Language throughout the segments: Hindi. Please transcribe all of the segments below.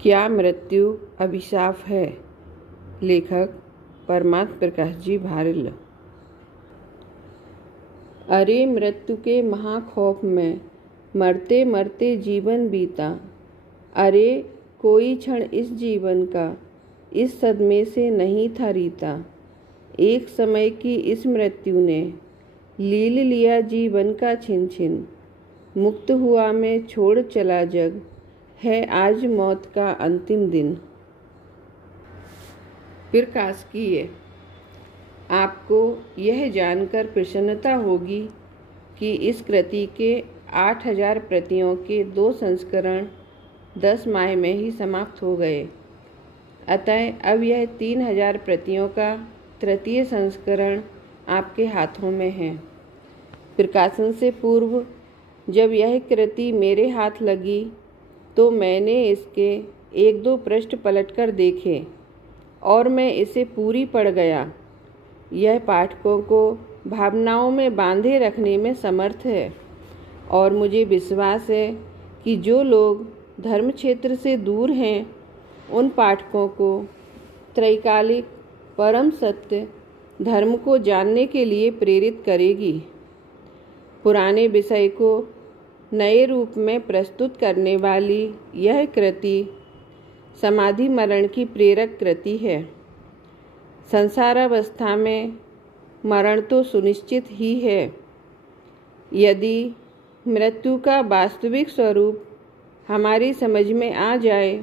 क्या मृत्यु अभिशाप है? लेखक परमात्म प्रकाश जी भारिल। अरे मृत्यु के महाखौफ में मरते मरते जीवन बीता। अरे कोई क्षण इस जीवन का इस सदमे से नहीं था रीता। एक समय की इस मृत्यु ने लील लिया जीवन का छिन छिन। मुक्त हुआ मैं छोड़ चला जग, है आज मौत का अंतिम दिन। प्रकाशकीय। आपको यह जानकर प्रसन्नता होगी कि इस कृति के 8000 प्रतियों के 2 संस्करण 10 माह में ही समाप्त हो गए। अतः अब यह 3000 प्रतियों का तृतीय संस्करण आपके हाथों में है। प्रकाशन से पूर्व जब यह कृति मेरे हाथ लगी तो मैंने इसके 1-2 पृष्ठ पलटकर देखे और मैं इसे पूरी पढ़ गया। यह पाठकों को भावनाओं में बांधे रखने में समर्थ है और मुझे विश्वास है कि जो लोग धर्म क्षेत्र से दूर हैं उन पाठकों को त्रैकालिक परम सत्य धर्म को जानने के लिए प्रेरित करेगी। पुराने विषय को नए रूप में प्रस्तुत करने वाली यह कृति समाधि मरण की प्रेरक कृति है। संसारावस्था में मरण तो सुनिश्चित ही है। यदि मृत्यु का वास्तविक स्वरूप हमारी समझ में आ जाए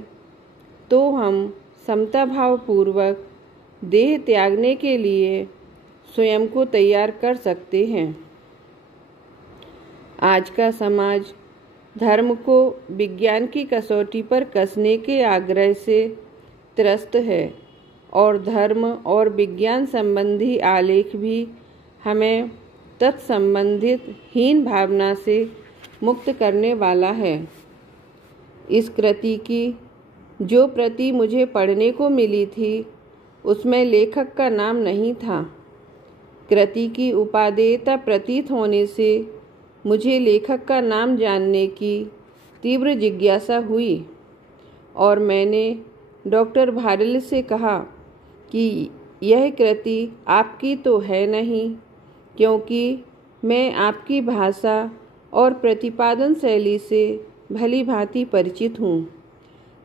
तो हम समता भाव पूर्वक देह त्यागने के लिए स्वयं को तैयार कर सकते हैं। आज का समाज धर्म को विज्ञान की कसौटी पर कसने के आग्रह से त्रस्त है और धर्म और विज्ञान संबंधी आलेख भी हमें तत्संबंधित हीन भावना से मुक्त करने वाला है। इस कृति की जो प्रति मुझे पढ़ने को मिली थी उसमें लेखक का नाम नहीं था। कृति की उपादेयता प्रतीत होने से मुझे लेखक का नाम जानने की तीव्र जिज्ञासा हुई और मैंने डॉक्टर भारिल से कहा कि यह कृति आपकी तो है नहीं, क्योंकि मैं आपकी भाषा और प्रतिपादन शैली से भली भांति परिचित हूँ।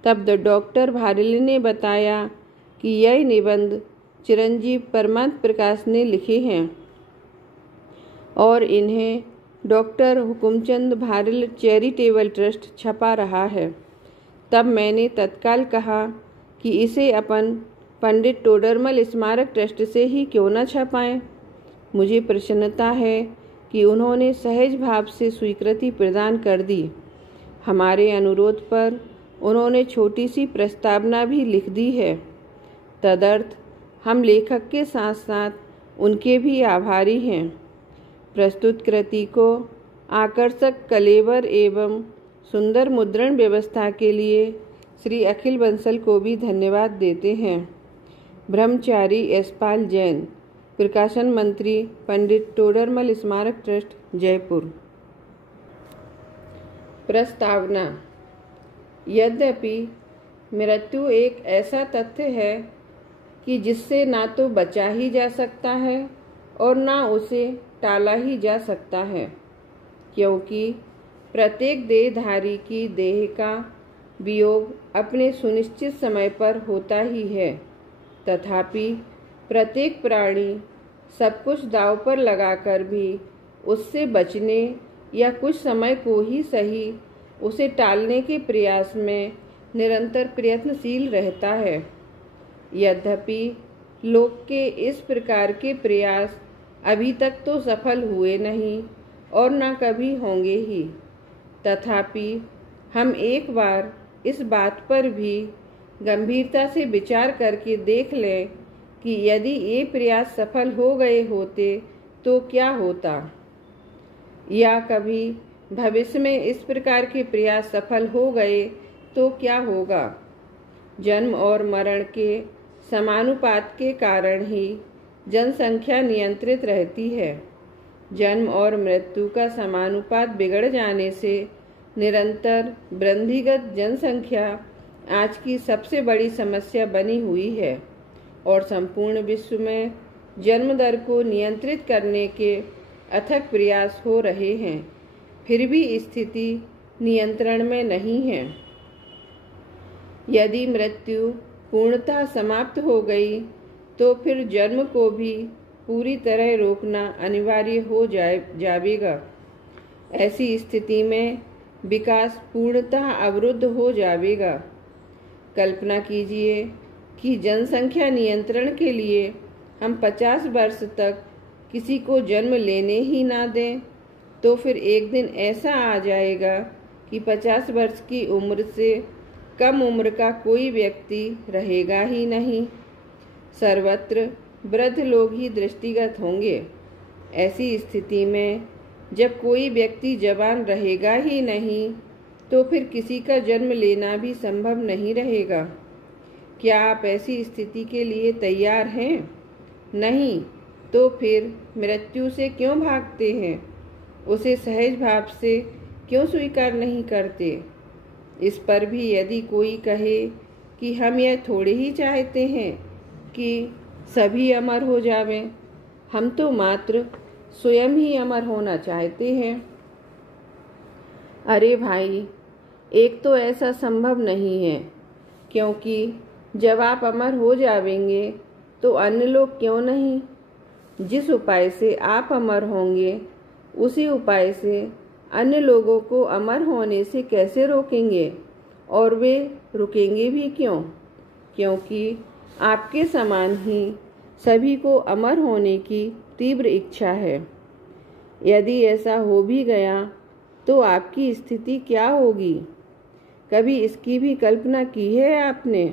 तब डॉक्टर भारिल ने बताया कि यह निबंध चिरंजीव परमात्म प्रकाश ने लिखे हैं और इन्हें doctor Hukumchand Bharill charitable trust छपा रहा है। तब मैंने तत्काल कहा कि इसे अपन पंडित टोडरमल स्मारक ट्रस्ट से ही क्यों न छपाएं। मुझे प्रसन्नता है कि उन्होंने सहज भाव से स्वीकृति प्रदान कर दी। हमारे अनुरोध पर उन्होंने छोटी सी प्रस्तावना भी लिख दी है। तदर्थ हम लेखक के साथ साथ उनके भी आभारी हैं। प्रस्तुत कृति को आकर्षक कलेवर एवं सुंदर मुद्रण व्यवस्था के लिए श्री अखिल बंसल को भी धन्यवाद देते हैं। ब्रह्मचारी यशपाल जैन, प्रकाशन मंत्री, पंडित टोडरमल स्मारक ट्रस्ट, जयपुर। प्रस्तावना। यद्यपि मृत्यु एक ऐसा तथ्य है कि जिससे ना तो बचा ही जा सकता है और ना उसे टाला ही जा सकता है, क्योंकि प्रत्येक देहधारी की देह का वियोग अपने सुनिश्चित समय पर होता ही है। तथापि प्रत्येक प्राणी सब कुछ दांव पर लगाकर भी उससे बचने या कुछ समय को ही सही उसे टालने के प्रयास में निरंतर प्रयत्नशील रहता है। यद्यपि लोक के इस प्रकार के प्रयास अभी तक तो सफल हुए नहीं और न कभी होंगे ही। तथापि हम एक बार इस बात पर भी गंभीरता से विचार करके देख लें कि यदि ये प्रयास सफल हो गए होते तो क्या होता, या कभी भविष्य में इस प्रकार के प्रयास सफल हो गए तो क्या होगा। जन्म और मरण के समानुपात के कारण ही जनसंख्या नियंत्रित रहती है। जन्म और मृत्यु का समानुपात बिगड़ जाने से निरंतर वृद्धिगत जनसंख्या आज की सबसे बड़ी समस्या बनी हुई है और संपूर्ण विश्व में जन्म दर को नियंत्रित करने के अथक प्रयास हो रहे हैं, फिर भी स्थिति नियंत्रण में नहीं है। यदि मृत्यु पूर्णतः समाप्त हो गई तो फिर जन्म को भी पूरी तरह रोकना अनिवार्य हो जाएगा। ऐसी स्थिति में विकास पूर्णतः अवरुद्ध हो जाएगा। कल्पना कीजिए कि जनसंख्या नियंत्रण के लिए हम 50 वर्ष तक किसी को जन्म लेने ही ना दें, तो फिर एक दिन ऐसा आ जाएगा कि 50 वर्ष की उम्र से कम उम्र का कोई व्यक्ति रहेगा ही नहीं। सर्वत्र वृद्ध लोग ही दृष्टिगत होंगे। ऐसी स्थिति में जब कोई व्यक्ति जवान रहेगा ही नहीं, तो फिर किसी का जन्म लेना भी संभव नहीं रहेगा। क्या आप ऐसी स्थिति के लिए तैयार हैं? नहीं, तो फिर मृत्यु से क्यों भागते हैं? उसे सहज भाव से क्यों स्वीकार नहीं करते? इस पर भी यदि कोई कहे कि हम यह थोड़े ही चाहते हैं कि सभी अमर हो जावें, हम तो मात्र स्वयं ही अमर होना चाहते हैं। अरे भाई, एक तो ऐसा संभव नहीं है, क्योंकि जब आप अमर हो जावेंगे तो अन्य लोग क्यों नहीं? जिस उपाय से आप अमर होंगे उसी उपाय से अन्य लोगों को अमर होने से कैसे रोकेंगे? और वे रुकेंगे भी क्यों? क्योंकि आपके समान ही सभी को अमर होने की तीव्र इच्छा है। यदि ऐसा हो भी गया तो आपकी स्थिति क्या होगी? कभी इसकी भी कल्पना की है आपने?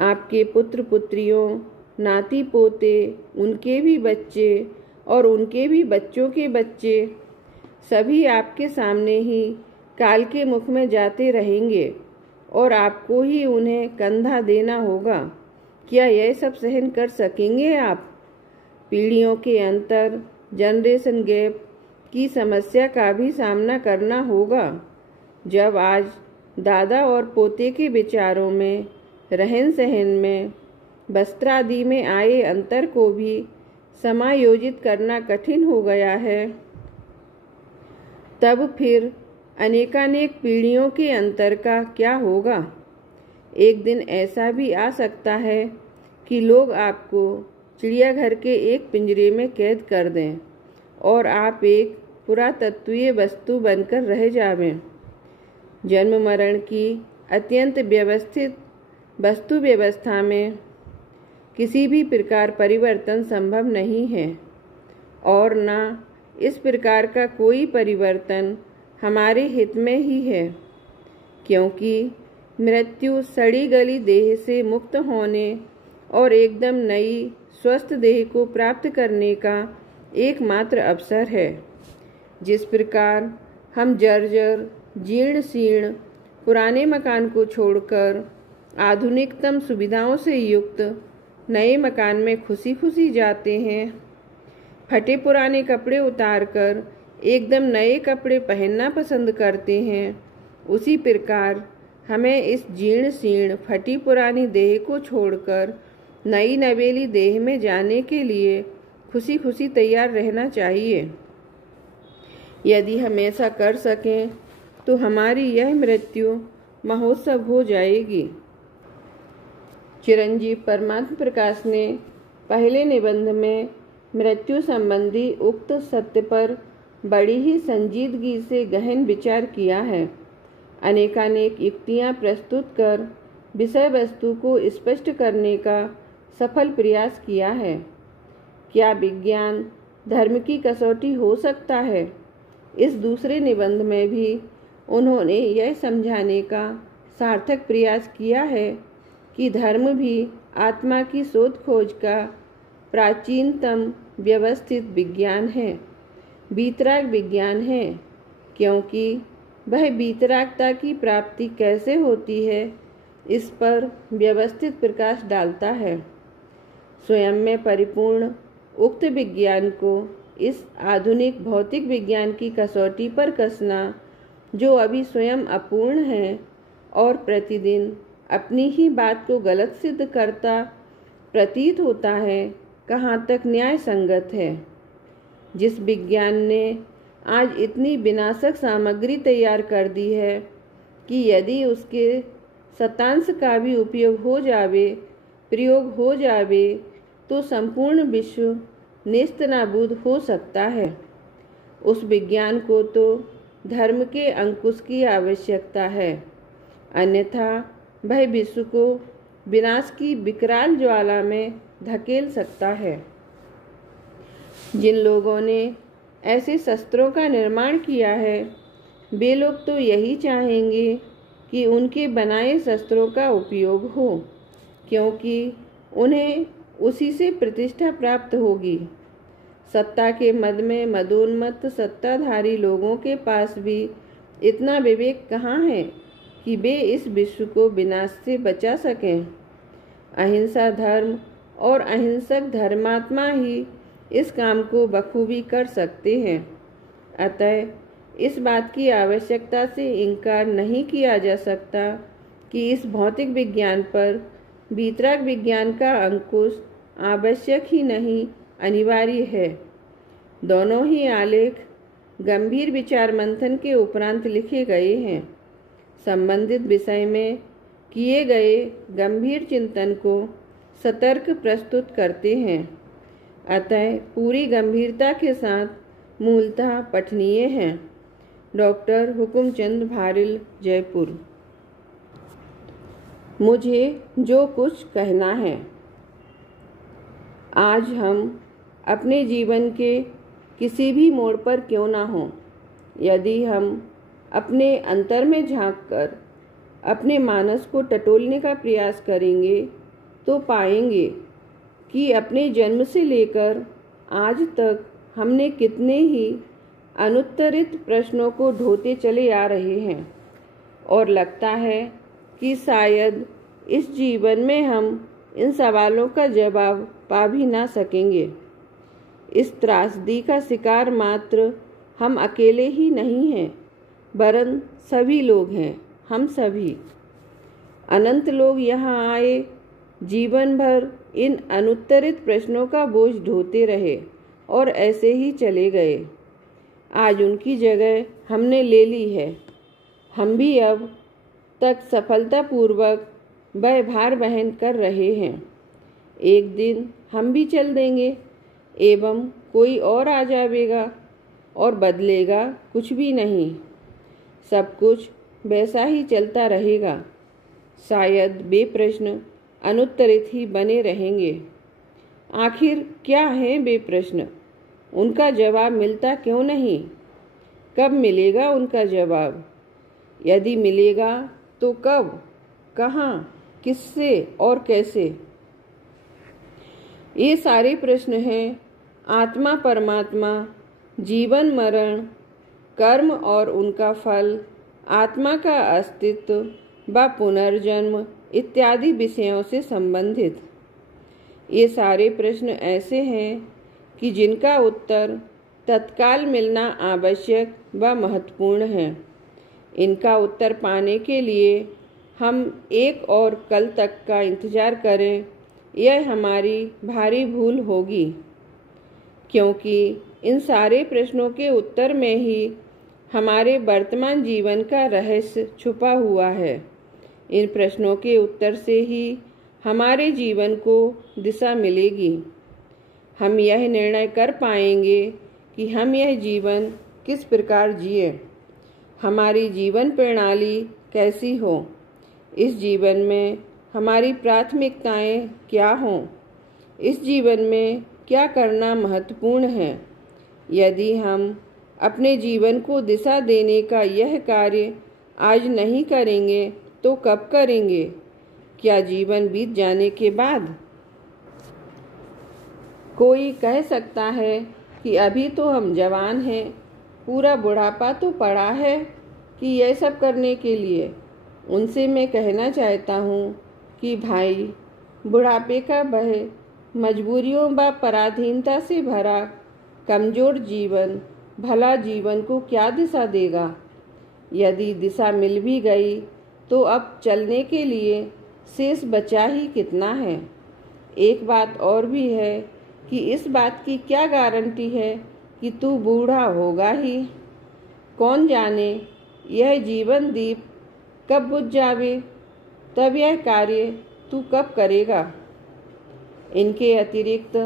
आपके पुत्र पुत्रियों, नाती पोते, उनके भी बच्चे और उनके भी बच्चों के बच्चे सभी आपके सामने ही काल के मुख में जाते रहेंगे और आपको ही उन्हें कंधा देना होगा। क्या यह सब सहन कर सकेंगे आप? पीढ़ियों के अंतर, जनरेशन गैप की समस्या का भी सामना करना होगा। जब आज दादा और पोते के विचारों में, रहन सहन में, वस्त्र आदि में आए अंतर को भी समायोजित करना कठिन हो गया है, तब फिर अनेकानेक पीढ़ियों के अंतर का क्या होगा? एक दिन ऐसा भी आ सकता है कि लोग आपको चिड़ियाघर के एक पिंजरे में कैद कर दें और आप एक पुरातत्वीय वस्तु बनकर रह जावें। जन्म मरण की अत्यंत व्यवस्थित वस्तु व्यवस्था में किसी भी प्रकार परिवर्तन संभव नहीं है और न इस प्रकार का कोई परिवर्तन हमारे हित में ही है, क्योंकि मृत्यु सड़ी गली देह से मुक्त होने और एकदम नई स्वस्थ देह को प्राप्त करने का एकमात्र अवसर है। जिस प्रकार हम जर्जर, जीर्ण शीर्ण पुराने मकान को छोड़कर आधुनिकतम सुविधाओं से युक्त नए मकान में खुशी खुशी जाते हैं, फटे पुराने कपड़े उतारकर एकदम नए कपड़े पहनना पसंद करते हैं, उसी प्रकार हमें इस जीर्ण शीर्ण फटी पुरानी देह को छोड़कर नई नवेली देह में जाने के लिए खुशी खुशी तैयार रहना चाहिए। यदि हम ऐसा कर सकें तो हमारी यह मृत्यु महोत्सव हो जाएगी। चिरंजीव परमात्म प्रकाश ने पहले निबंध में मृत्यु संबंधी उक्त सत्य पर बड़ी ही संजीदगी से गहन विचार किया है। अनेकानेक युक्तियां प्रस्तुत कर विषय वस्तु को स्पष्ट करने का सफल प्रयास किया है। क्या विज्ञान धर्म की कसौटी हो सकता है? इस दूसरे निबंध में भी उन्होंने यह समझाने का सार्थक प्रयास किया है कि धर्म भी आत्मा की शोध खोज का प्राचीनतम व्यवस्थित विज्ञान है, वीतराग विज्ञान है, क्योंकि वह वीतरागता की प्राप्ति कैसे होती है इस पर व्यवस्थित प्रकाश डालता है। स्वयं में परिपूर्ण उक्त विज्ञान को इस आधुनिक भौतिक विज्ञान की कसौटी पर कसना, जो अभी स्वयं अपूर्ण है और प्रतिदिन अपनी ही बात को गलत सिद्ध करता प्रतीत होता है, कहाँ तक न्याय संगत है। जिस विज्ञान ने आज इतनी विनाशक सामग्री तैयार कर दी है कि यदि उसके शतांश का भी प्रयोग हो जावे तो संपूर्ण विश्व नेस्तनाबूद हो सकता है, उस विज्ञान को तो धर्म के अंकुश की आवश्यकता है, अन्यथा वह विश्व को विनाश की विकराल ज्वाला में धकेल सकता है। जिन लोगों ने ऐसे शस्त्रों का निर्माण किया है, वे लोग तो यही चाहेंगे कि उनके बनाए शस्त्रों का उपयोग हो, क्योंकि उन्हें उसी से प्रतिष्ठा प्राप्त होगी। सत्ता के मद में मदोन्मत्त सत्ताधारी लोगों के पास भी इतना विवेक कहाँ है कि वे इस विश्व को विनाश से बचा सकें। अहिंसा धर्म और अहिंसक धर्मात्मा ही इस काम को बखूबी कर सकते हैं। अतः इस बात की आवश्यकता से इनकार नहीं किया जा सकता कि इस भौतिक विज्ञान पर वीतराग विज्ञान का अंकुश आवश्यक ही नहीं, अनिवार्य है। दोनों ही आलेख गंभीर विचार मंथन के उपरांत लिखे गए हैं। संबंधित विषय में किए गए गंभीर चिंतन को सतर्क प्रस्तुत करते हैं, अतः पूरी गंभीरता के साथ मूलतः पठनीय हैं। डॉक्टर हुकुमचंद भारिल, जयपुर। मुझे जो कुछ कहना है। आज हम अपने जीवन के किसी भी मोड़ पर क्यों ना हों, यदि हम अपने अंतर में झांककर अपने मानस को टटोलने का प्रयास करेंगे तो पाएंगे कि अपने जन्म से लेकर आज तक हमने कितने ही अनुत्तरित प्रश्नों को ढोते चले आ रहे हैं, और लगता है कि शायद इस जीवन में हम इन सवालों का जवाब पा भी ना सकेंगे। इस त्रासदी का शिकार मात्र हम अकेले ही नहीं हैं, वरन सभी लोग हैं, हम सभी। अनंत लोग यहाँ आए, जीवन भर इन अनुत्तरित प्रश्नों का बोझ ढोते रहे और ऐसे ही चले गए। आज उनकी जगह हमने ले ली है। हम भी अब तक सफलतापूर्वक वह भार वहन कर रहे हैं। एक दिन हम भी चल देंगे एवं कोई और आ जाएगा और बदलेगा कुछ भी नहीं। सब कुछ वैसा ही चलता रहेगा। शायद वे प्रश्न अनुत्तरित ही बने रहेंगे। आखिर क्या हैं वे प्रश्न? उनका जवाब मिलता क्यों नहीं? कब मिलेगा उनका जवाब? यदि मिलेगा तो कब, कहाँ, किससे और कैसे? ये सारे प्रश्न हैं आत्मा परमात्मा, जीवन मरण, कर्म और उनका फल, आत्मा का अस्तित्व व पुनर्जन्म इत्यादि विषयों से संबंधित। ये सारे प्रश्न ऐसे हैं कि जिनका उत्तर तत्काल मिलना आवश्यक व महत्वपूर्ण है। इनका उत्तर पाने के लिए हम एक और कल तक का इंतजार करें, यह हमारी भारी भूल होगी, क्योंकि इन सारे प्रश्नों के उत्तर में ही हमारे वर्तमान जीवन का रहस्य छुपा हुआ है। इन प्रश्नों के उत्तर से ही हमारे जीवन को दिशा मिलेगी। हम यह निर्णय कर पाएंगे कि हम यह जीवन किस प्रकार जिए, हमारी जीवन प्रणाली कैसी हो, इस जीवन में हमारी प्राथमिकताएं क्या हों, इस जीवन में क्या करना महत्वपूर्ण है। यदि हम अपने जीवन को दिशा देने का यह कार्य आज नहीं करेंगे तो कब करेंगे? क्या जीवन बीत जाने के बाद? कोई कह सकता है कि अभी तो हम जवान हैं, पूरा बुढ़ापा तो पड़ा है कि यह सब करने के लिए। उनसे मैं कहना चाहता हूँ कि भाई, बुढ़ापे का वह मजबूरियों व पराधीनता से भरा कमजोर जीवन भला जीवन को क्या दिशा देगा? यदि दिशा मिल भी गई तो अब चलने के लिए शेष बचा ही कितना है। एक बात और भी है कि इस बात की क्या गारंटी है कि तू बूढ़ा होगा ही। कौन जाने यह जीवन दीप कब बुझ जावे, तब यह कार्य तू कब करेगा। इनके अतिरिक्त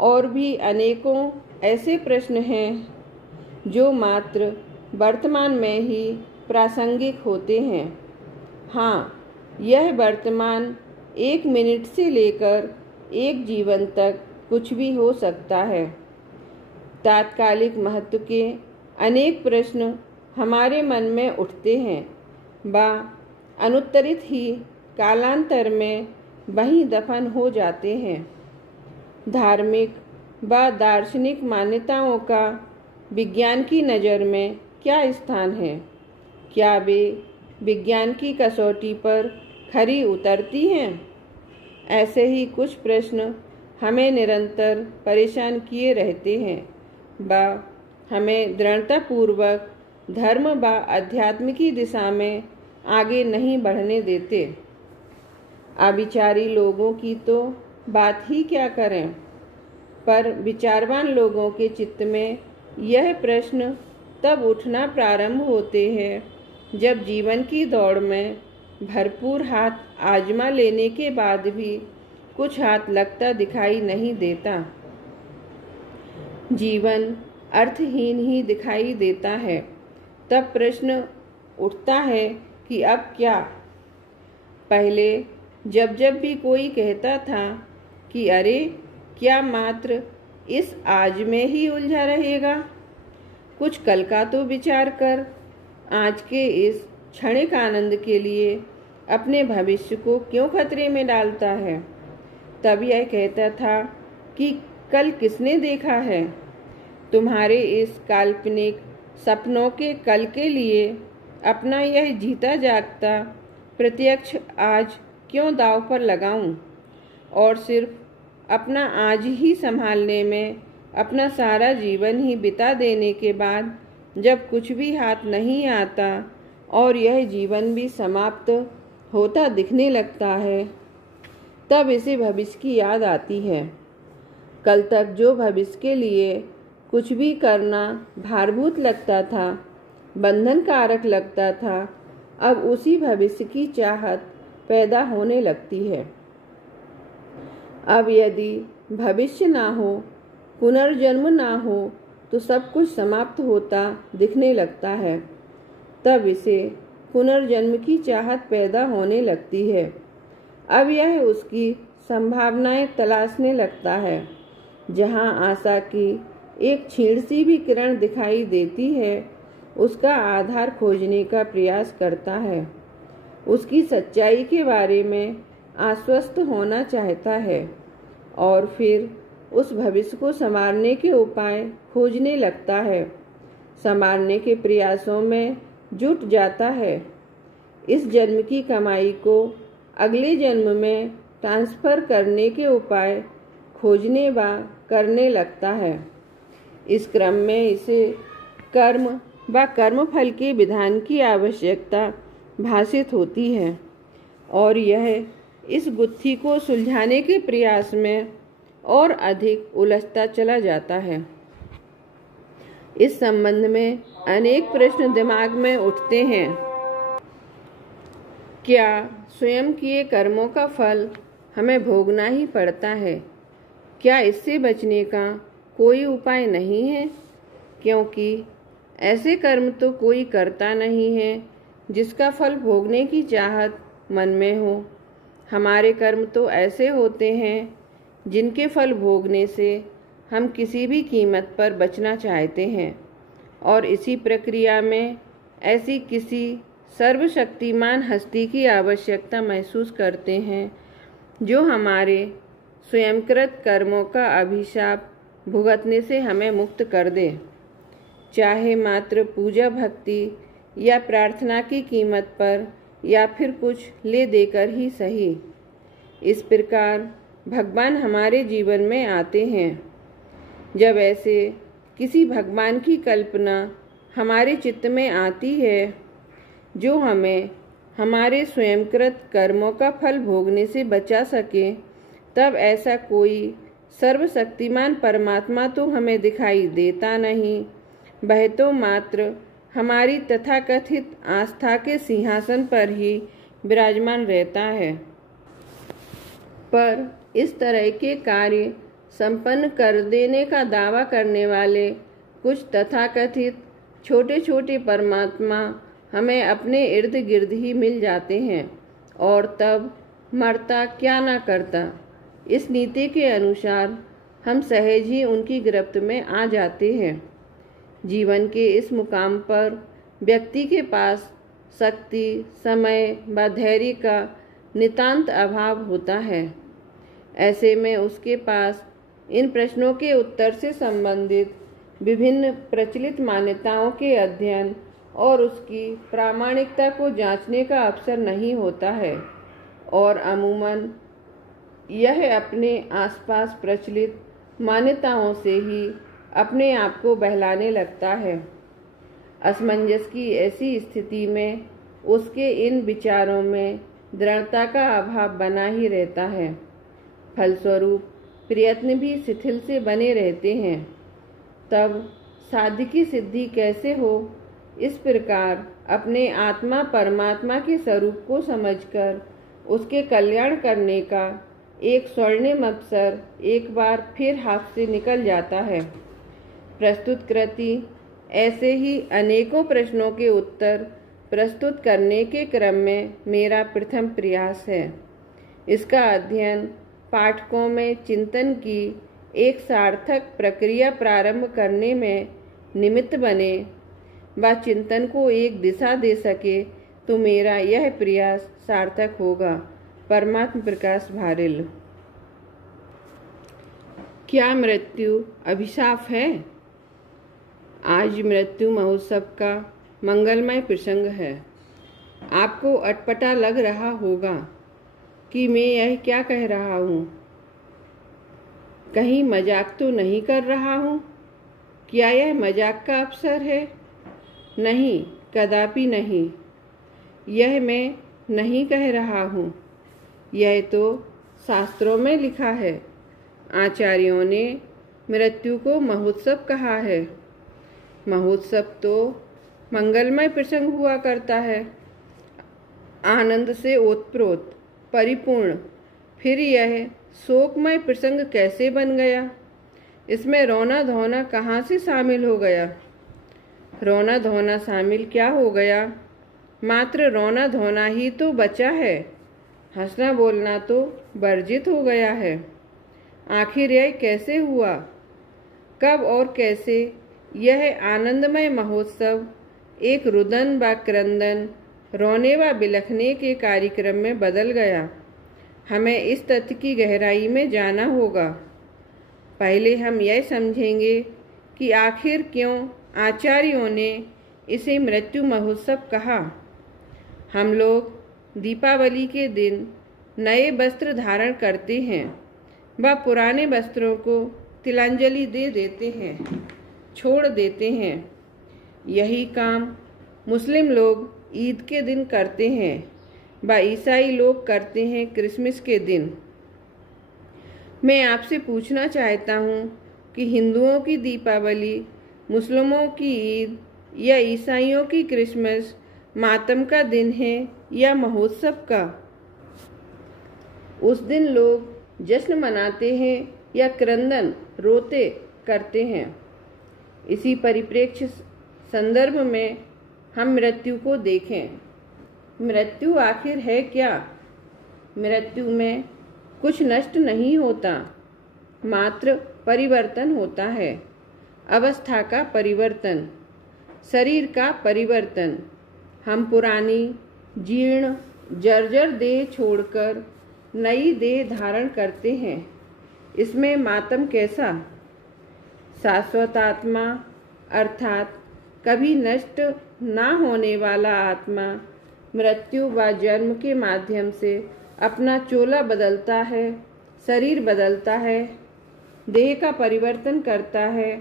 और भी अनेकों ऐसे प्रश्न हैं जो मात्र वर्तमान में ही प्रासंगिक होते हैं। हाँ, यह वर्तमान 1 मिनट से लेकर 1 जीवन तक कुछ भी हो सकता है। तात्कालिक महत्व के अनेक प्रश्न हमारे मन में उठते हैं व अनुत्तरित ही कालांतर में वहीं दफन हो जाते हैं। धार्मिक व दार्शनिक मान्यताओं का विज्ञान की नज़र में क्या स्थान है? क्या वे विज्ञान की कसौटी पर खरी उतरती हैं? ऐसे ही कुछ प्रश्न हमें निरंतर परेशान किए रहते हैं व हमें दृढ़तापूर्वक धर्म व अध्यात्म की दिशा में आगे नहीं बढ़ने देते। अविचारी लोगों की तो बात ही क्या करें, पर विचारवान लोगों के चित्त में यह प्रश्न तब उठना प्रारंभ होते हैं जब जीवन की दौड़ में भरपूर हाथ आजमा लेने के बाद भी कुछ हाथ लगता दिखाई नहीं देता। जीवन अर्थहीन ही दिखाई देता है। तब प्रश्न उठता है कि अब क्या। पहले जब जब भी कोई कहता था कि अरे क्या मात्र इस आज में ही उलझा रहेगा, कुछ कल का तो विचार कर, आज के इस क्षणिक आनंद के लिए अपने भविष्य को क्यों खतरे में डालता है। तब यह कहता था कि कल किसने देखा है। तुम्हारे इस काल्पनिक सपनों के कल के लिए अपना यह जीता जागता प्रत्यक्ष आज क्यों दांव पर लगाऊं और सिर्फ अपना आज ही संभालने में अपना सारा जीवन ही बिता देने के बाद जब कुछ भी हाथ नहीं आता और यह जीवन भी समाप्त होता दिखने लगता है, तब इसे भविष्य की याद आती है। कल तक जो भविष्य के लिए कुछ भी करना भारभूत लगता था, बंधन कारक लगता था, अब उसी भविष्य की चाहत पैदा होने लगती है। अब यदि भविष्य ना हो, पुनर्जन्म ना हो, तो सब कुछ समाप्त होता दिखने लगता है। तब इसे पुनर्जन्म की चाहत पैदा होने लगती है। अब यह उसकी संभावनाएं तलाशने लगता है। जहां आशा की एक क्षीण सी भी किरण दिखाई देती है, उसका आधार खोजने का प्रयास करता है। उसकी सच्चाई के बारे में आश्वस्त होना चाहता है और फिर उस भविष्य को संवारने के उपाय खोजने लगता है। संवारने के प्रयासों में जुट जाता है। इस जन्म की कमाई को अगले जन्म में ट्रांसफर करने के उपाय खोजने व करने लगता है। इस क्रम में इसे कर्म व कर्मफल के विधान की आवश्यकता भासित होती है और यह इस गुत्थी को सुलझाने के प्रयास में और अधिक उलझता चला जाता है। इस संबंध में अनेक प्रश्न दिमाग में उठते हैं। क्या स्वयं किए कर्मों का फल हमें भोगना ही पड़ता है? क्या इससे बचने का कोई उपाय नहीं है? क्योंकि ऐसे कर्म तो कोई करता नहीं है जिसका फल भोगने की चाहत मन में हो। हमारे कर्म तो ऐसे होते हैं जिनके फल भोगने से हम किसी भी कीमत पर बचना चाहते हैं और इसी प्रक्रिया में ऐसी किसी सर्वशक्तिमान हस्ती की आवश्यकता महसूस करते हैं जो हमारे स्वयंकृत कर्मों का अभिशाप भुगतने से हमें मुक्त कर दे, चाहे मात्र पूजा भक्ति या प्रार्थना की कीमत पर या फिर कुछ ले देकर ही सही। इस प्रकार भगवान हमारे जीवन में आते हैं। जब ऐसे किसी भगवान की कल्पना हमारे चित्त में आती है जो हमें हमारे स्वयंकृत कर्मों का फल भोगने से बचा सके, तब ऐसा कोई सर्वशक्तिमान परमात्मा तो हमें दिखाई देता नहीं। वह तो मात्र हमारी तथाकथित आस्था के सिंहासन पर ही विराजमान रहता है। पर इस तरह के कार्य संपन्न कर देने का दावा करने वाले कुछ तथाकथित छोटे छोटे परमात्मा हमें अपने इर्द गिर्द ही मिल जाते हैं, और तब मरता क्या ना करता। इस नीति के अनुसार हम सहज ही उनकी गिरफ्त में आ जाते हैं। जीवन के इस मुकाम पर व्यक्ति के पास शक्ति, समय व धैर्य का नितांत अभाव होता है। ऐसे में उसके पास इन प्रश्नों के उत्तर से संबंधित विभिन्न प्रचलित मान्यताओं के अध्ययन और उसकी प्रामाणिकता को जांचने का अवसर नहीं होता है, और अमूमन यह अपने आसपास प्रचलित मान्यताओं से ही अपने आप को बहलाने लगता है। असमंजस की ऐसी स्थिति में उसके इन विचारों में दृढ़ता का अभाव बना ही रहता है। फलस्वरूप प्रयत्न भी शिथिल से बने रहते हैं। तब साध्य की सिद्धि कैसे हो, इस प्रकार अपने आत्मा परमात्मा के स्वरूप को समझकर उसके कल्याण करने का एक स्वर्णिम अवसर एक बार फिर हाथ से निकल जाता है। प्रस्तुत कृति ऐसे ही अनेकों प्रश्नों के उत्तर प्रस्तुत करने के क्रम में मेरा प्रथम प्रयास है। इसका अध्ययन पाठकों में चिंतन की एक सार्थक प्रक्रिया प्रारंभ करने में निमित्त बने व चिंतन को एक दिशा दे सके, तो मेरा यह प्रयास सार्थक होगा। परमात्म प्रकाश भारिल। क्या मृत्यु अभिशाप है? आज मृत्यु महोत्सव का मंगलमय प्रसंग है। आपको अटपटा लग रहा होगा कि मैं यह क्या कह रहा हूँ। कहीं मजाक तो नहीं कर रहा हूँ? क्या यह मजाक का अवसर है? नहीं, कदापि नहीं। यह मैं नहीं कह रहा हूँ, यह तो शास्त्रों में लिखा है। आचार्यों ने मृत्यु को महोत्सव कहा है। महोत्सव तो मंगलमय प्रसंग हुआ करता है, आनंद से ओतप्रोत, परिपूर्ण। फिर यह शोकमय प्रसंग कैसे बन गया? इसमें रोना धोना कहाँ से शामिल हो गया? रोना धोना शामिल क्या हो गया? मात्र रोना धोना ही तो बचा है, हंसना बोलना तो वर्जित हो गया है। आखिर यह कैसे हुआ? कब और कैसे यह आनंदमय महोत्सव एक रुदन व क्रंदन, रोने व बिलखने के कार्यक्रम में बदल गया? हमें इस तथ्य की गहराई में जाना होगा। पहले हम यह समझेंगे कि आखिर क्यों आचार्यों ने इसे मृत्यु महोत्सव कहा। हम लोग दीपावली के दिन नए वस्त्र धारण करते हैं व पुराने वस्त्रों को तिलांजलि दे देते हैं, छोड़ देते हैं। यही काम मुस्लिम लोग ईद के दिन करते हैं व ईसाई लोग करते हैं क्रिसमस के दिन। मैं आपसे पूछना चाहता हूँ कि हिंदुओं की दीपावली, मुस्लिमों की ईद या ईसाइयों की क्रिसमस मातम का दिन है या महोत्सव का? उस दिन लोग जश्न मनाते हैं या क्रंदन, रोते करते हैं। इसी परिप्रेक्ष्य संदर्भ में हम मृत्यु को देखें। मृत्यु आखिर है क्या? मृत्यु में कुछ नष्ट नहीं होता, मात्र परिवर्तन होता है। अवस्था का परिवर्तन, शरीर का परिवर्तन। हम पुरानी जीर्ण जर्जर देह छोड़कर नई देह धारण करते हैं। इसमें मातम कैसा? शाश्वत आत्मा अर्थात कभी नष्ट ना होने वाला आत्मा मृत्यु व जन्म के माध्यम से अपना चोला बदलता है, शरीर बदलता है, देह का परिवर्तन करता है।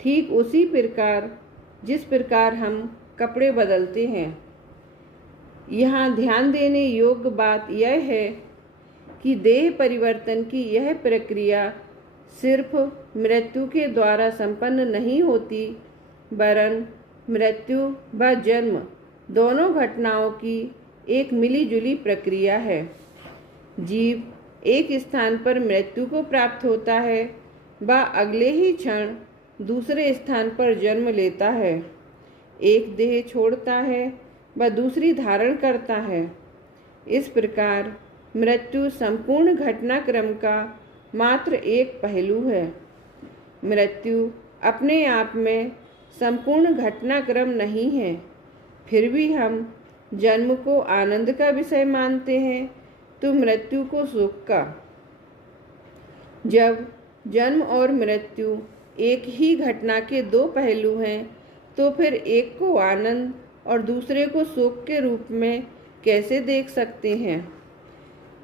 ठीक उसी प्रकार जिस प्रकार हम कपड़े बदलते हैं। यहाँ ध्यान देने योग्य बात यह है कि देह परिवर्तन की यह प्रक्रिया सिर्फ मृत्यु के द्वारा संपन्न नहीं होती, वरन मृत्यु व जन्म दोनों घटनाओं की एक मिलीजुली प्रक्रिया है। जीव एक स्थान पर मृत्यु को प्राप्त होता है व अगले ही क्षण दूसरे स्थान पर जन्म लेता है, एक देह छोड़ता है व दूसरी धारण करता है। इस प्रकार मृत्यु संपूर्ण घटनाक्रम का मात्र एक पहलू है। मृत्यु अपने आप में संपूर्ण घटनाक्रम नहीं है, फिर भी हम जन्म को आनंद का विषय मानते हैं तो मृत्यु को सुख का। जब जन्म और मृत्यु एक ही घटना के दो पहलू हैं, तो फिर एक को आनंद और दूसरे को सुख के रूप में कैसे देख सकते हैं?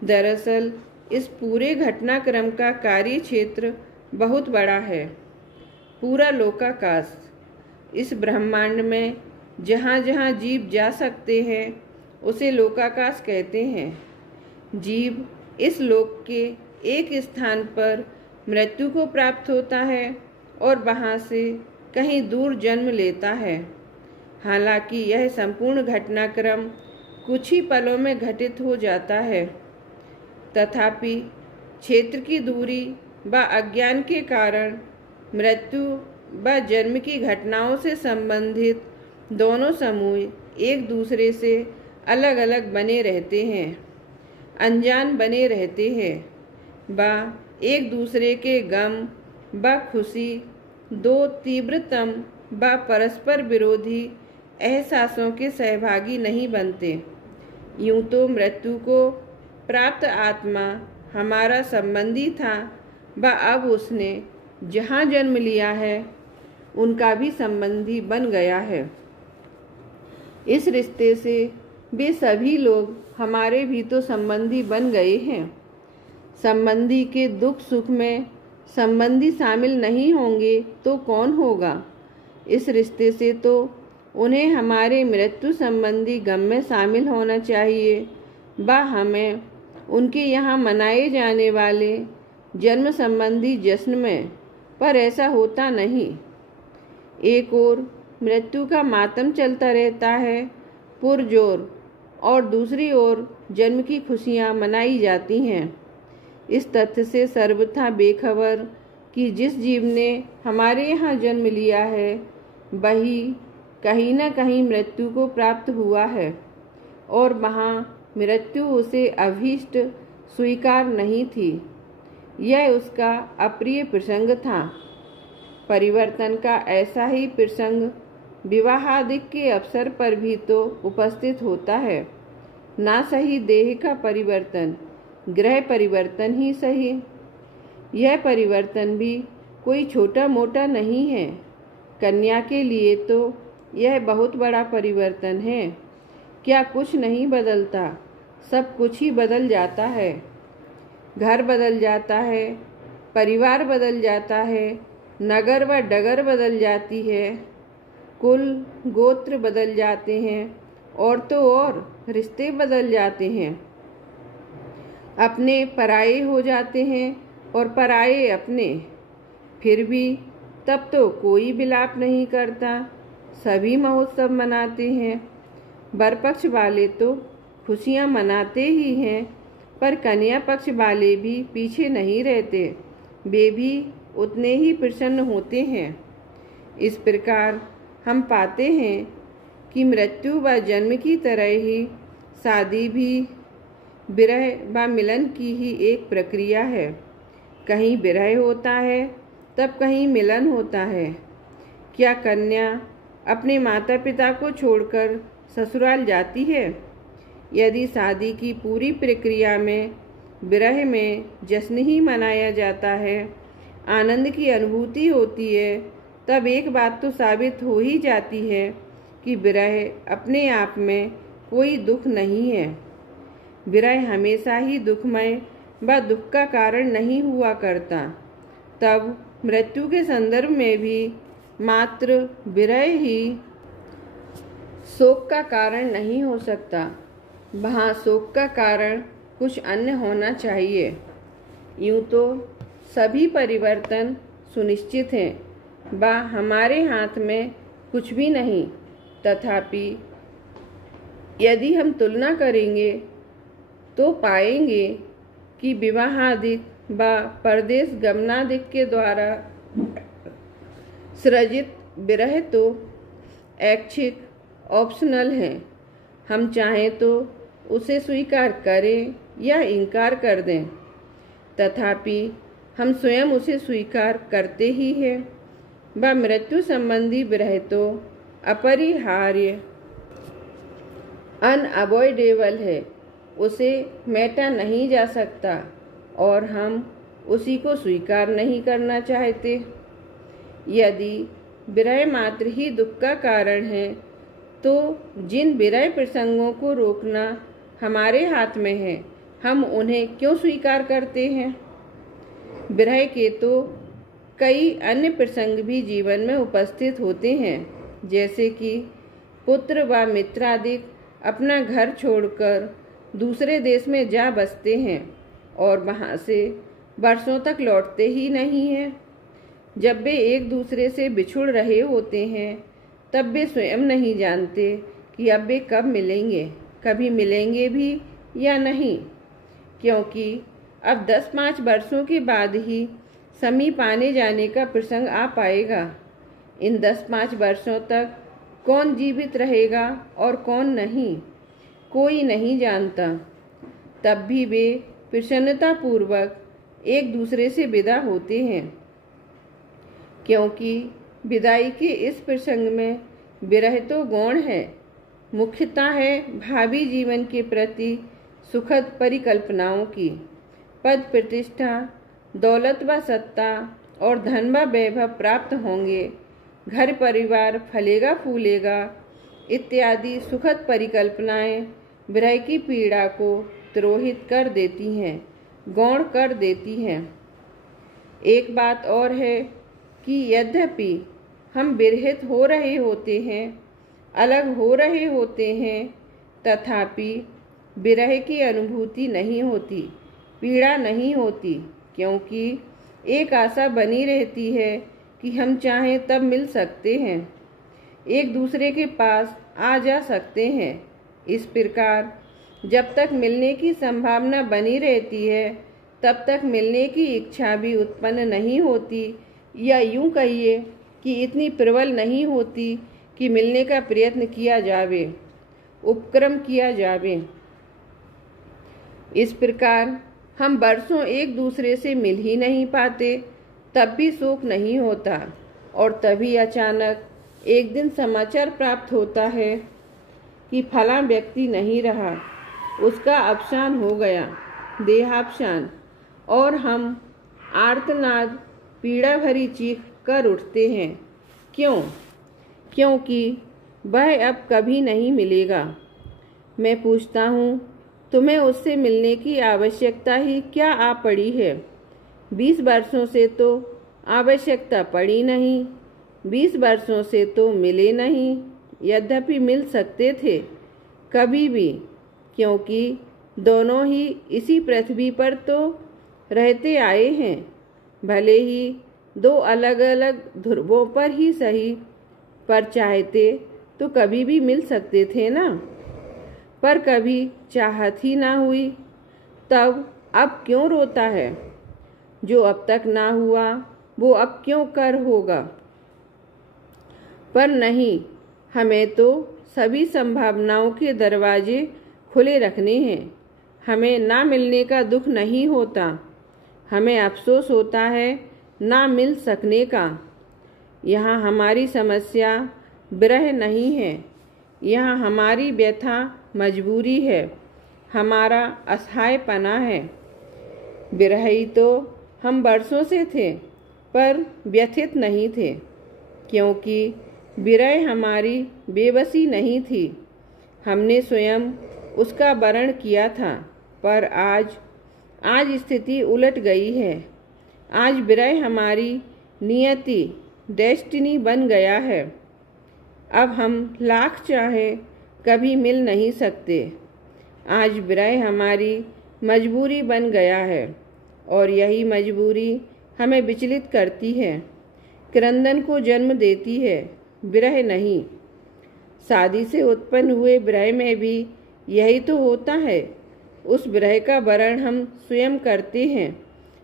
दरअसल इस पूरे घटनाक्रम का कार्य क्षेत्र बहुत बड़ा है। पूरा लोकाकाश, इस ब्रह्मांड में जहाँ जहाँ जीव जा सकते हैं उसे लोकाकाश कहते हैं। जीव इस लोक के एक स्थान पर मृत्यु को प्राप्त होता है और वहाँ से कहीं दूर जन्म लेता है। हालांकि यह संपूर्ण घटनाक्रम कुछ ही पलों में घटित हो जाता है, तथापि क्षेत्र की दूरी व अज्ञान के कारण मृत्यु व जन्म की घटनाओं से संबंधित दोनों समूह एक दूसरे से अलग अलग बने रहते हैं, अनजान बने रहते हैं व एक दूसरे के गम व खुशी दो तीव्रतम व परस्पर विरोधी एहसासों के सहभागी नहीं बनते। यूं तो मृत्यु को प्राप्त आत्मा हमारा संबंधी था व अब उसने जहाँ जन्म लिया है उनका भी संबंधी बन गया है। इस रिश्ते से वे सभी लोग हमारे भी तो संबंधी बन गए हैं। संबंधी के दुख सुख में संबंधी शामिल नहीं होंगे तो कौन होगा? इस रिश्ते से तो उन्हें हमारे मृत्यु संबंधी गम में शामिल होना चाहिए व हमें उनके यहाँ मनाए जाने वाले जन्म संबंधी जश्न में, पर ऐसा होता नहीं। एक ओर मृत्यु का मातम चलता रहता है पुरजोर और दूसरी ओर जन्म की खुशियाँ मनाई जाती हैं। इस तथ्य से सर्वथा बेखबर कि जिस जीव ने हमारे यहाँ जन्म लिया है वही कहीं न कहीं मृत्यु को प्राप्त हुआ है और वहाँ मृत्यु उसे अभीष्ट स्वीकार नहीं थी। यह उसका अप्रिय प्रसंग था। परिवर्तन का ऐसा ही प्रसंग विवाहादि के अवसर पर भी तो उपस्थित होता है। ना सही देह का परिवर्तन, ग्रह परिवर्तन ही सही। यह परिवर्तन भी कोई छोटा मोटा नहीं है। कन्या के लिए तो यह बहुत बड़ा परिवर्तन है। क्या कुछ नहीं बदलता? सब कुछ ही बदल जाता है। घर बदल जाता है, परिवार बदल जाता है, नगर व डगर बदल जाती है, कुल गोत्र बदल जाते हैं और तो और रिश्ते बदल जाते हैं। अपने पराये हो जाते हैं और पराये अपने। फिर भी तब तो कोई विलाप नहीं करता, सभी महोत्सव मनाते हैं। वर पक्ष वाले तो खुशियाँ मनाते ही हैं, पर कन्या पक्ष वाले भी पीछे नहीं रहते, वे भी उतने ही प्रसन्न होते हैं। इस प्रकार हम पाते हैं कि मृत्यु व जन्म की तरह ही शादी भी विरह व मिलन की ही एक प्रक्रिया है। कहीं विरह होता है तब कहीं मिलन होता है। क्या कन्या अपने माता पिता को छोड़कर ससुराल जाती है? यदि शादी की पूरी प्रक्रिया में विरह में जश्न ही मनाया जाता है, आनंद की अनुभूति होती है, तब एक बात तो साबित हो ही जाती है कि विरह अपने आप में कोई दुख नहीं है। विरह हमेशा ही दुखमय व दुख का कारण नहीं हुआ करता। तब मृत्यु के संदर्भ में भी मात्र विरह ही शोक का कारण नहीं हो सकता। वहाँ शोक का कारण कुछ अन्य होना चाहिए। यूँ तो सभी परिवर्तन सुनिश्चित हैं, व हमारे हाथ में कुछ भी नहीं। तथापि यदि हम तुलना करेंगे तो पाएंगे कि विवाहादिक व परदेश गमनादिक के द्वारा सृजित विरह तो ऐच्छिक ऑप्शनल है। हम चाहें तो उसे स्वीकार करें या इनकार कर दें, तथापि हम स्वयं उसे स्वीकार करते ही हैं। व मृत्यु संबंधी विरह तो अपरिहार्य अनअवॉइडेबल है, उसे मेटा नहीं जा सकता और हम उसी को स्वीकार नहीं करना चाहते। यदि विरह मात्र ही दुख का कारण है तो जिन विरह प्रसंगों को रोकना हमारे हाथ में है, हम उन्हें क्यों स्वीकार करते हैं? विरह के तो कई अन्य प्रसंग भी जीवन में उपस्थित होते हैं, जैसे कि पुत्र व मित्रादि अपना घर छोड़कर दूसरे देश में जा बसते हैं और वहाँ से वर्षों तक लौटते ही नहीं हैं। जब वे एक दूसरे से बिछुड़ रहे होते हैं तब वे स्वयं नहीं जानते कि अब वे कब मिलेंगे, कभी मिलेंगे भी या नहीं, क्योंकि अब 10-5 वर्षों के बाद ही समीप आने जाने का प्रसंग आ पाएगा। इन 10-5 वर्षों तक कौन जीवित रहेगा और कौन नहीं, कोई नहीं जानता। तब भी वे प्रसन्नतापूर्वक एक दूसरे से विदा होते हैं, क्योंकि विदाई के इस प्रसंग में विरह तो गौण है, मुख्यता है भावी जीवन के प्रति सुखद परिकल्पनाओं की। पद प्रतिष्ठा, दौलत व सत्ता और धन व वैभव प्राप्त होंगे, घर परिवार फलेगा फूलेगा इत्यादि सुखद परिकल्पनाएं विरह की पीड़ा को तिरोहित कर देती हैं, गौण कर देती हैं। एक बात और है कि यद्यपि हम विरहित हो रहे होते हैं, अलग हो रहे होते हैं, तथापि विरह की अनुभूति नहीं होती, पीड़ा नहीं होती, क्योंकि एक आशा बनी रहती है कि हम चाहें तब मिल सकते हैं, एक दूसरे के पास आ जा सकते हैं। इस प्रकार जब तक मिलने की संभावना बनी रहती है तब तक मिलने की इच्छा भी उत्पन्न नहीं होती, या यूं कहिए कि इतनी प्रबल नहीं होती कि मिलने का प्रयत्न किया जावे, उपक्रम किया जावे। इस प्रकार हम वर्षों एक दूसरे से मिल ही नहीं पाते, तब भी शोक नहीं होता, और तभी अचानक एक दिन समाचार प्राप्त होता है कि फला व्यक्ति नहीं रहा, उसका अवसान हो गया, देहावसान, और हम आर्तनाद पीड़ा भरी चीख कर उठते हैं। क्यों? क्योंकि वह अब कभी नहीं मिलेगा। मैं पूछता हूँ, तुम्हें उससे मिलने की आवश्यकता ही क्या आ पड़ी है? 20 वर्षों से तो आवश्यकता पड़ी नहीं, 20 वर्षों से तो मिले नहीं, यद्यपि मिल सकते थे कभी भी, क्योंकि दोनों ही इसी पृथ्वी पर तो रहते आए हैं, भले ही 2 अलग अलग ध्रुवों पर ही सही, पर चाहते तो कभी भी मिल सकते थे ना। पर कभी चाहत ही ना हुई, तब अब क्यों रोता है? जो अब तक ना हुआ वो अब क्यों कर होगा? पर नहीं, हमें तो सभी संभावनाओं के दरवाजे खुले रखने हैं। हमें ना मिलने का दुख नहीं होता, हमें अफसोस होता है ना मिल सकने का। यहाँ हमारी समस्या विरह नहीं है, यहाँ हमारी व्यथा मजबूरी है, हमारा असहायपना है। विरही तो हम वर्षों से थे, पर व्यथित नहीं थे, क्योंकि विरह हमारी बेबसी नहीं थी, हमने स्वयं उसका वरण किया था। पर आज स्थिति उलट गई है। आज विरह हमारी नियति, डेस्टिनी बन गया है। अब हम लाख चाहे कभी मिल नहीं सकते। आज विरह हमारी मजबूरी बन गया है और यही मजबूरी हमें विचलित करती है, क्रंदन को जन्म देती है, विरह नहीं। शादी से उत्पन्न हुए विरह में भी यही तो होता है। उस विरह का वर्ण हम स्वयं करते हैं,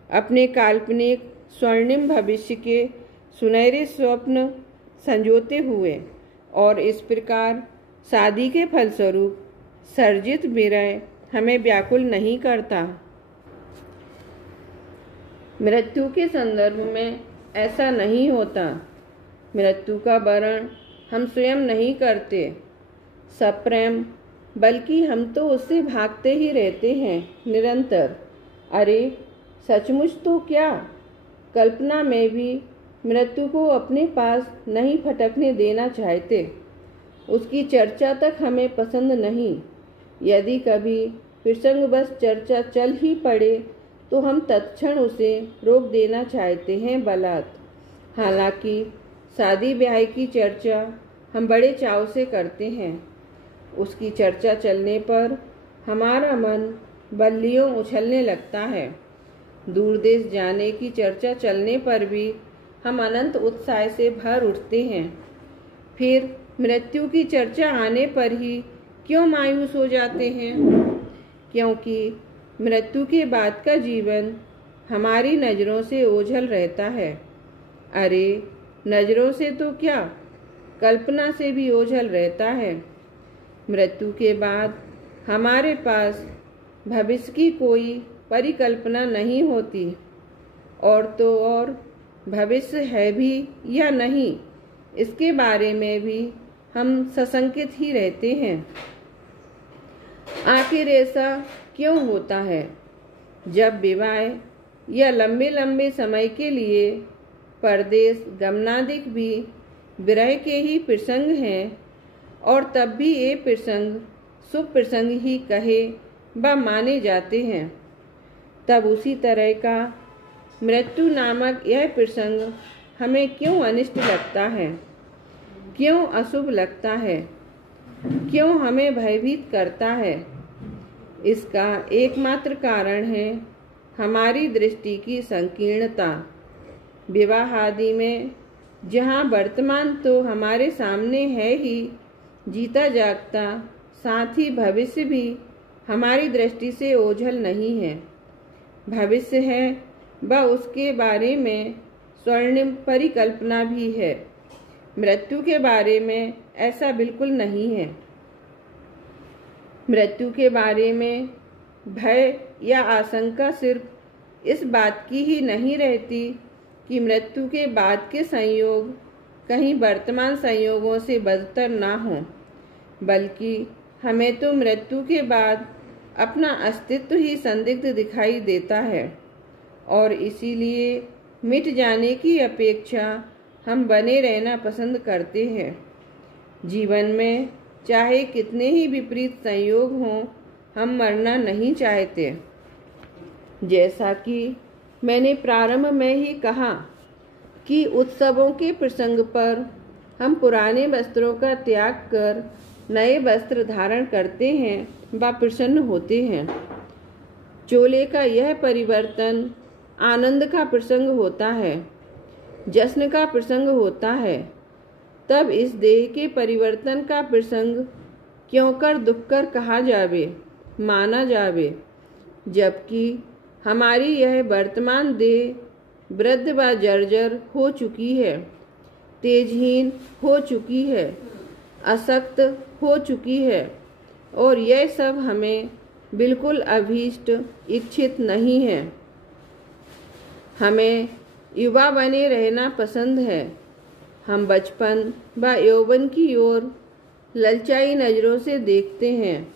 अपने काल्पनिक स्वर्णिम भविष्य के सुनहरे स्वप्न संजोते हुए, और इस प्रकार शादी के फलस्वरूप सर्जित विरह हमें व्याकुल नहीं करता। मृत्यु के संदर्भ में ऐसा नहीं होता। मृत्यु का वर्ण हम स्वयं नहीं करते सप्रेम, बल्कि हम तो उससे भागते ही रहते हैं निरंतर। अरे सचमुच तो क्या, कल्पना में भी मृत्यु को अपने पास नहीं फटकने देना चाहते। उसकी चर्चा तक हमें पसंद नहीं। यदि कभी प्रसंगवश चर्चा चल ही पड़े तो हम तत्क्षण उसे रोक देना चाहते हैं बलात्। हालांकि शादी ब्याह की चर्चा हम बड़े चाव से करते हैं। उसकी चर्चा चलने पर हमारा मन बल्लियों उछलने लगता है। दूर देश जाने की चर्चा चलने पर भी हम अनंत उत्साह से भर उठते हैं। फिर मृत्यु की चर्चा आने पर ही क्यों मायूस हो जाते हैं? क्योंकि मृत्यु के बाद का जीवन हमारी नज़रों से ओझल रहता है। अरे नज़रों से तो क्या, कल्पना से भी ओझल रहता है। मृत्यु के बाद हमारे पास भविष्य की कोई परिकल्पना नहीं होती, और तो और भविष्य है भी या नहीं, इसके बारे में भी हम सशंकित ही रहते हैं। आखिर ऐसा क्यों होता है? जब विवाह या लंबे लंबे समय के लिए परदेश गमनादिक भी विरह के ही प्रसंग हैं, और तब भी ये प्रसंग शुभ प्रसंग ही कहे व माने जाते हैं, तब उसी तरह का मृत्यु नामक यह प्रसंग हमें क्यों अनिष्ट लगता है, क्यों अशुभ लगता है, क्यों हमें भयभीत करता है? इसका एकमात्र कारण है हमारी दृष्टि की संकीर्णता। विवाह आदि में जहाँ वर्तमान तो हमारे सामने है ही जीता जागता, साथ ही भविष्य भी हमारी दृष्टि से ओझल नहीं है। भविष्य है व उसके बारे में स्वर्णिम परिकल्पना भी है। मृत्यु के बारे में ऐसा बिल्कुल नहीं है। मृत्यु के बारे में भय या आशंका सिर्फ इस बात की ही नहीं रहती कि मृत्यु के बाद के संयोग कहीं वर्तमान संयोगों से बदतर ना हों, बल्कि हमें तो मृत्यु के बाद अपना अस्तित्व ही संदिग्ध दिखाई देता है, और इसीलिए मिट जाने की अपेक्षा हम बने रहना पसंद करते हैं। जीवन में चाहे कितने ही विपरीत संयोग हों, हम मरना नहीं चाहते। जैसा कि मैंने प्रारंभ में ही कहा कि उत्सवों के प्रसंग पर हम पुराने वस्त्रों का त्याग कर नए वस्त्र धारण करते हैं व प्रसन्न होते हैं। चोले का यह परिवर्तन आनंद का प्रसंग होता है, जश्न का प्रसंग होता है। तब इस देह के परिवर्तन का प्रसंग क्यों कर दुख कर कहा जावे, माना जावे, जबकि हमारी यह वर्तमान देह वृद्ध व जर्जर हो चुकी है, तेजहीन हो चुकी है, अशक्त हो चुकी है, और यह सब हमें बिल्कुल अभीष्ट इच्छित नहीं है। हमें युवा बने रहना पसंद है। हम बचपन व यौवन की ओर ललचाई नज़रों से देखते हैं।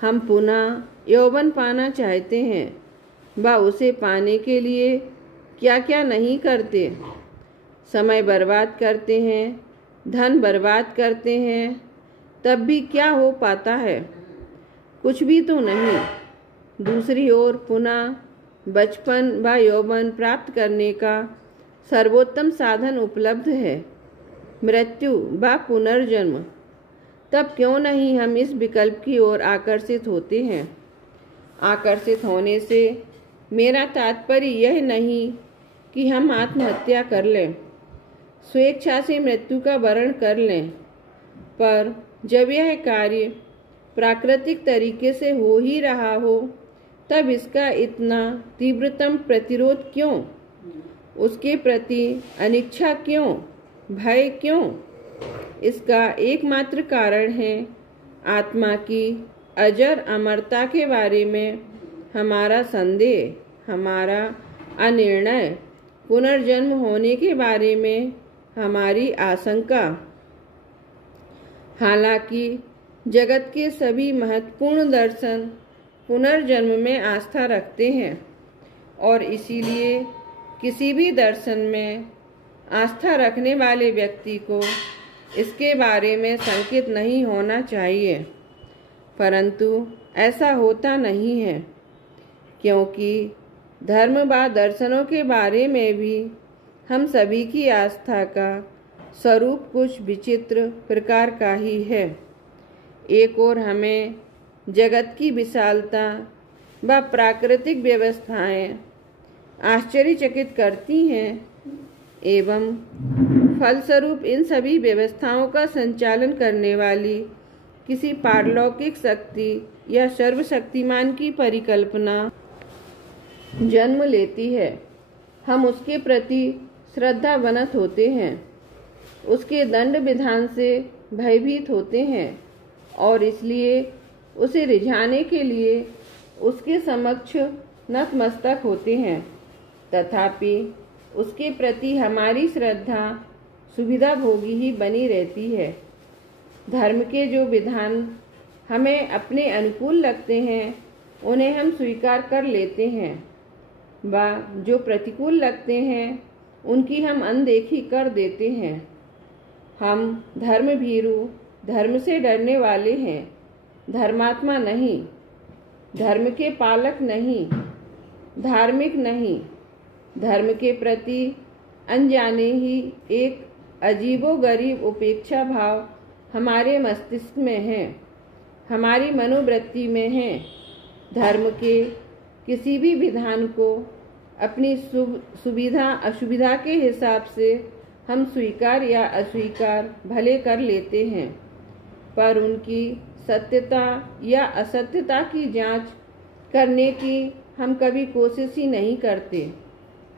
हम पुनः यौवन पाना चाहते हैं व उसे पाने के लिए क्या क्या नहीं करते। समय बर्बाद करते हैं, धन बर्बाद करते हैं, तब भी क्या हो पाता है? कुछ भी तो नहीं। दूसरी ओर पुनः बचपन व यौवन प्राप्त करने का सर्वोत्तम साधन उपलब्ध है, मृत्यु व पुनर्जन्म। तब क्यों नहीं हम इस विकल्प की ओर आकर्षित होते हैं। आकर्षित होने से मेरा तात्पर्य यह नहीं कि हम आत्महत्या कर लें, स्वेच्छा से मृत्यु का वरण कर लें, पर जब यह कार्य प्राकृतिक तरीके से हो ही रहा हो तब इसका इतना तीव्रतम प्रतिरोध क्यों, उसके प्रति अनिच्छा क्यों, भय क्यों? इसका एकमात्र कारण है आत्मा की अजर अमरता के बारे में हमारा संदेह, हमारा अनिर्णय, पुनर्जन्म होने के बारे में हमारी आशंका। हालांकि जगत के सभी महत्वपूर्ण दर्शन पुनर्जन्म में आस्था रखते हैं और इसीलिए किसी भी दर्शन में आस्था रखने वाले व्यक्ति को इसके बारे में शंकित नहीं होना चाहिए, परंतु ऐसा होता नहीं है, क्योंकि धर्म व दर्शनों के बारे में भी हम सभी की आस्था का स्वरूप कुछ विचित्र प्रकार का ही है। एक ओर हमें जगत की विशालता व प्राकृतिक व्यवस्थाएं आश्चर्यचकित करती हैं एवं फलस्वरूप इन सभी व्यवस्थाओं का संचालन करने वाली किसी पारलौकिक शक्ति या सर्वशक्तिमान की परिकल्पना जन्म लेती है। हम उसके प्रति श्रद्धावनत होते हैं, उसके दंड विधान से भयभीत होते हैं और इसलिए उसे रिझाने के लिए उसके समक्ष नतमस्तक होते हैं। तथापि उसके प्रति हमारी श्रद्धा सुविधा भोगी ही बनी रहती है। धर्म के जो विधान हमें अपने अनुकूल लगते हैं उन्हें हम स्वीकार कर लेते हैं, व जो प्रतिकूल लगते हैं उनकी हम अनदेखी कर देते हैं। हम धर्म भीरु, धर्म से डरने वाले हैं, धर्मात्मा नहीं, धर्म के पालक नहीं, धार्मिक नहीं। धर्म के प्रति अनजाने ही एक अजीबोगरीब उपेक्षा भाव हमारे मस्तिष्क में है, हमारी मनोवृत्ति में है। धर्म के किसी भी विधान को अपनी सुविधा असुविधा के हिसाब से हम स्वीकार या अस्वीकार भले कर लेते हैं, पर उनकी सत्यता या असत्यता की जांच करने की हम कभी कोशिश ही नहीं करते।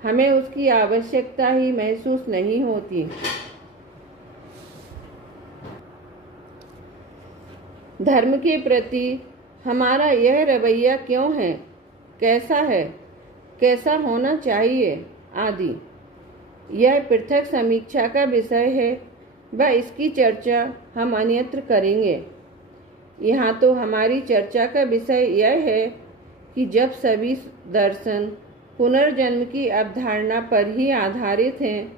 हमें उसकी आवश्यकता ही महसूस नहीं होती। धर्म के प्रति हमारा यह रवैया क्यों है, कैसा है, कैसा होना चाहिए आदि, यह पृथक समीक्षा का विषय है व इसकी चर्चा हम अन्यत्र करेंगे। यहाँ तो हमारी चर्चा का विषय यह है कि जब सभी दर्शन पुनर्जन्म की अवधारणा पर ही आधारित हैं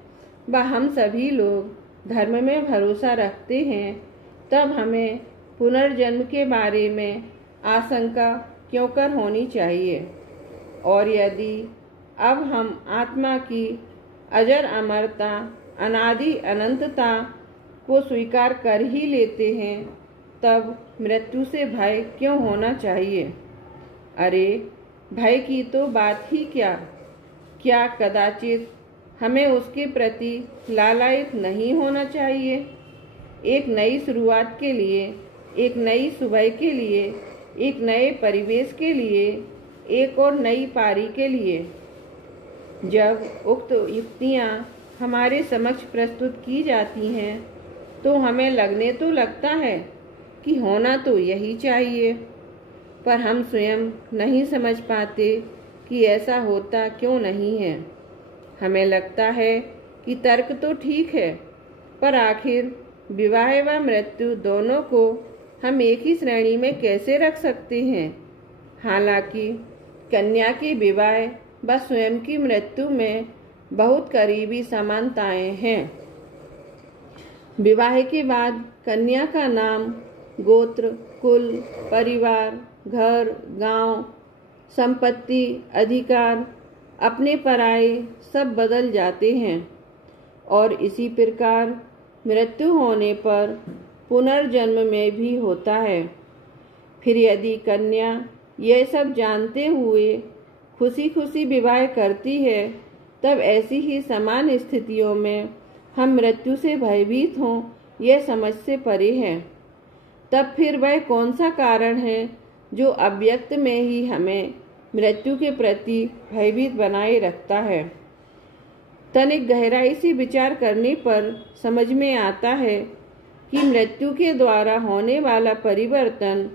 व हम सभी लोग धर्म में भरोसा रखते हैं, तब हमें पुनर्जन्म के बारे में आशंका क्यों कर होनी चाहिए। और यदि अब हम आत्मा की अजर अमरता, अनादि अनंतता को स्वीकार कर ही लेते हैं, तब मृत्यु से भय क्यों होना चाहिए? अरे भय की तो बात ही क्या कदाचित हमें उसके प्रति लालायित नहीं होना चाहिए? एक नई शुरुआत के लिए, एक नई सुबह के लिए, एक नए परिवेश के लिए, एक और नई पारी के लिए। जब उक्त युक्तियाँ हमारे समक्ष प्रस्तुत की जाती हैं तो हमें लगने तो लगता है कि होना तो यही चाहिए, पर हम स्वयं नहीं समझ पाते कि ऐसा होता क्यों नहीं है। हमें लगता है कि तर्क तो ठीक है, पर आखिर विवाह व मृत्यु दोनों को हम एक ही श्रेणी में कैसे रख सकते हैं? हालांकि कन्या की विवाह व स्वयं की मृत्यु में बहुत करीबी समानताएं हैं। विवाह के बाद कन्या का नाम, गोत्र, कुल, परिवार, घर, गांव, संपत्ति, अधिकार, अपने पराये सब बदल जाते हैं और इसी प्रकार मृत्यु होने पर पुनर्जन्म में भी होता है। फिर यदि कन्या यह सब जानते हुए खुशी खुशी विवाह करती है, तब ऐसी ही समान स्थितियों में हम मृत्यु से भयभीत हों, यह समझ से परे है। तब फिर वह कौन सा कारण है जो अव्यक्त में ही हमें मृत्यु के प्रति भयभीत बनाए रखता है? तनिक गहराई से विचार करने पर समझ में आता है कि मृत्यु के द्वारा होने वाला परिवर्तन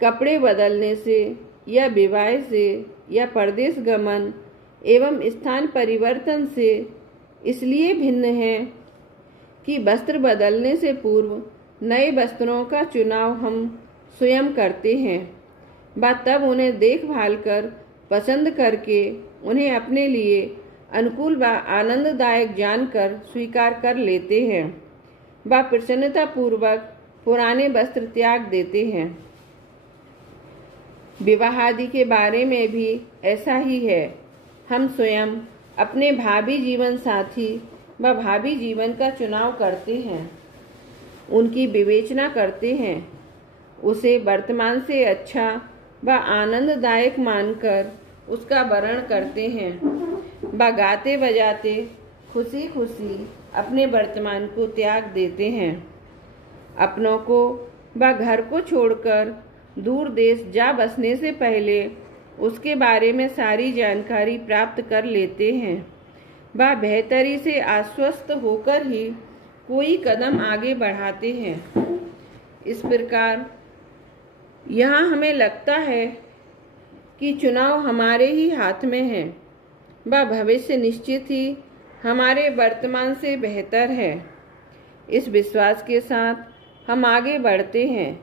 कपड़े बदलने से या विवाह से या परदेश गमन एवं स्थान परिवर्तन से इसलिए भिन्न है कि वस्त्र बदलने से पूर्व नए वस्त्रों का चुनाव हम स्वयं करते हैं, तब उन्हें देखभाल कर पसंद करके उन्हें अपने लिए अनुकूल व आनंददायक जानकर स्वीकार कर लेते हैं, प्रसन्नता पूर्वक पुराने वस्त्र त्याग देते हैं। विवाह आदि के बारे में भी ऐसा ही है। हम स्वयं अपने भावी जीवन साथी व भावी जीवन का चुनाव करते हैं, उनकी विवेचना करते हैं, उसे वर्तमान से अच्छा व आनंददायक मानकर उसका वर्ण करते हैं, गाते बजाते खुशी खुशी अपने वर्तमान को त्याग देते हैं। अपनों को व घर को छोड़कर दूर देश जा बसने से पहले उसके बारे में सारी जानकारी प्राप्त कर लेते हैं, बेहतरी से आश्वस्त होकर ही कोई कदम आगे बढ़ाते हैं। इस प्रकार यहाँ हमें लगता है कि चुनाव हमारे ही हाथ में है, भविष्य निश्चित ही हमारे वर्तमान से बेहतर है। इस विश्वास के साथ हम आगे बढ़ते हैं,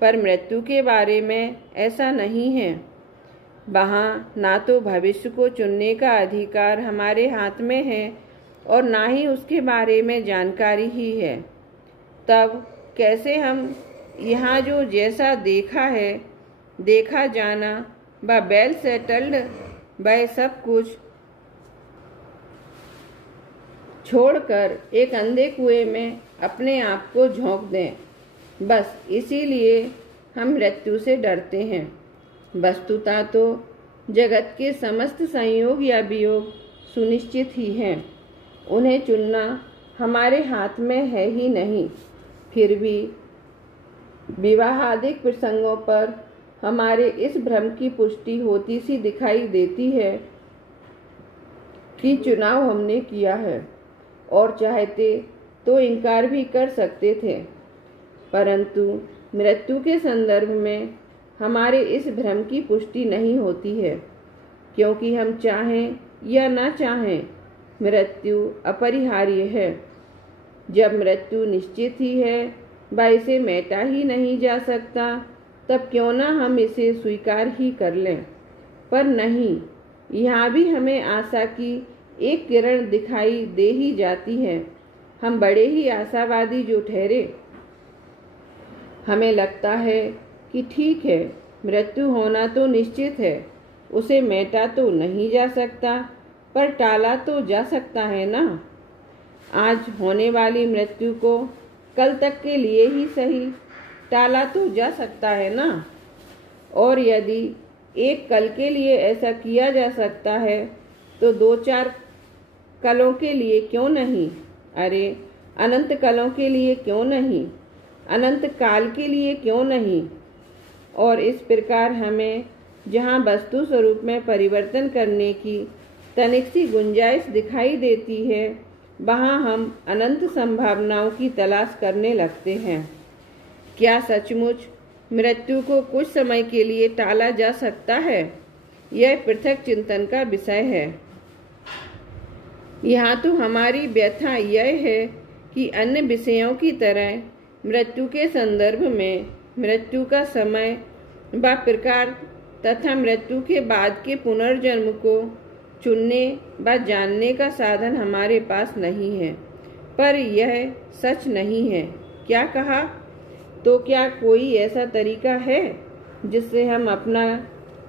पर मृत्यु के बारे में ऐसा नहीं है। वहाँ ना तो भविष्य को चुनने का अधिकार हमारे हाथ में है और ना ही उसके बारे में जानकारी ही है। तब कैसे हम यहाँ जो जैसा देखा है, देखा जाना वेल सेटल्ड वह सब कुछ छोड़कर एक अंधे कुएं में अपने आप को झोंक दें। बस इसीलिए हम मृत्यु से डरते हैं। वस्तुतः तो जगत के समस्त संयोग या वियोग सुनिश्चित ही हैं, उन्हें चुनना हमारे हाथ में है ही नहीं। फिर भी विवाहादिक प्रसंगों पर हमारे इस भ्रम की पुष्टि होती सी दिखाई देती है कि चुनाव हमने किया है, और चाहते तो इनकार भी कर सकते थे, परंतु मृत्यु के संदर्भ में हमारे इस भ्रम की पुष्टि नहीं होती है, क्योंकि हम चाहें या ना चाहें मृत्यु अपरिहार्य है। जब मृत्यु निश्चित ही है, इसे मेटा ही नहीं जा सकता, तब क्यों ना हम इसे स्वीकार ही कर लें। पर नहीं, यहाँ भी हमें आशा की एक किरण दिखाई दे ही जाती है। हम बड़े ही आशावादी जो ठहरे। हमें लगता है कि ठीक है, मृत्यु होना तो निश्चित है, उसे मेटा तो नहीं जा सकता, पर टाला तो जा सकता है ना। आज होने वाली मृत्यु को कल तक के लिए ही सही टाला तो जा सकता है ना। और यदि एक कल के लिए ऐसा किया जा सकता है, तो 2-4 कलों के लिए क्यों नहीं? अरे अनंत कलों के लिए क्यों नहीं? अनंत काल के लिए क्यों नहीं? और इस प्रकार हमें जहाँ वस्तु स्वरूप में परिवर्तन करने की तनिक सी गुंजाइश दिखाई देती है, वहाँ हम अनंत संभावनाओं की तलाश करने लगते हैं। क्या सचमुच मृत्यु को कुछ समय के लिए टाला जा सकता है? यह पृथक चिंतन का विषय है। यहाँ तो हमारी व्यथा यह है कि अन्य विषयों की तरह मृत्यु के संदर्भ में मृत्यु का समय व प्रकार तथा मृत्यु के बाद के पुनर्जन्म को चुनने व जानने का साधन हमारे पास नहीं है। पर यह सच नहीं है। क्या कहा? तो क्या कोई ऐसा तरीका है जिससे हम अपना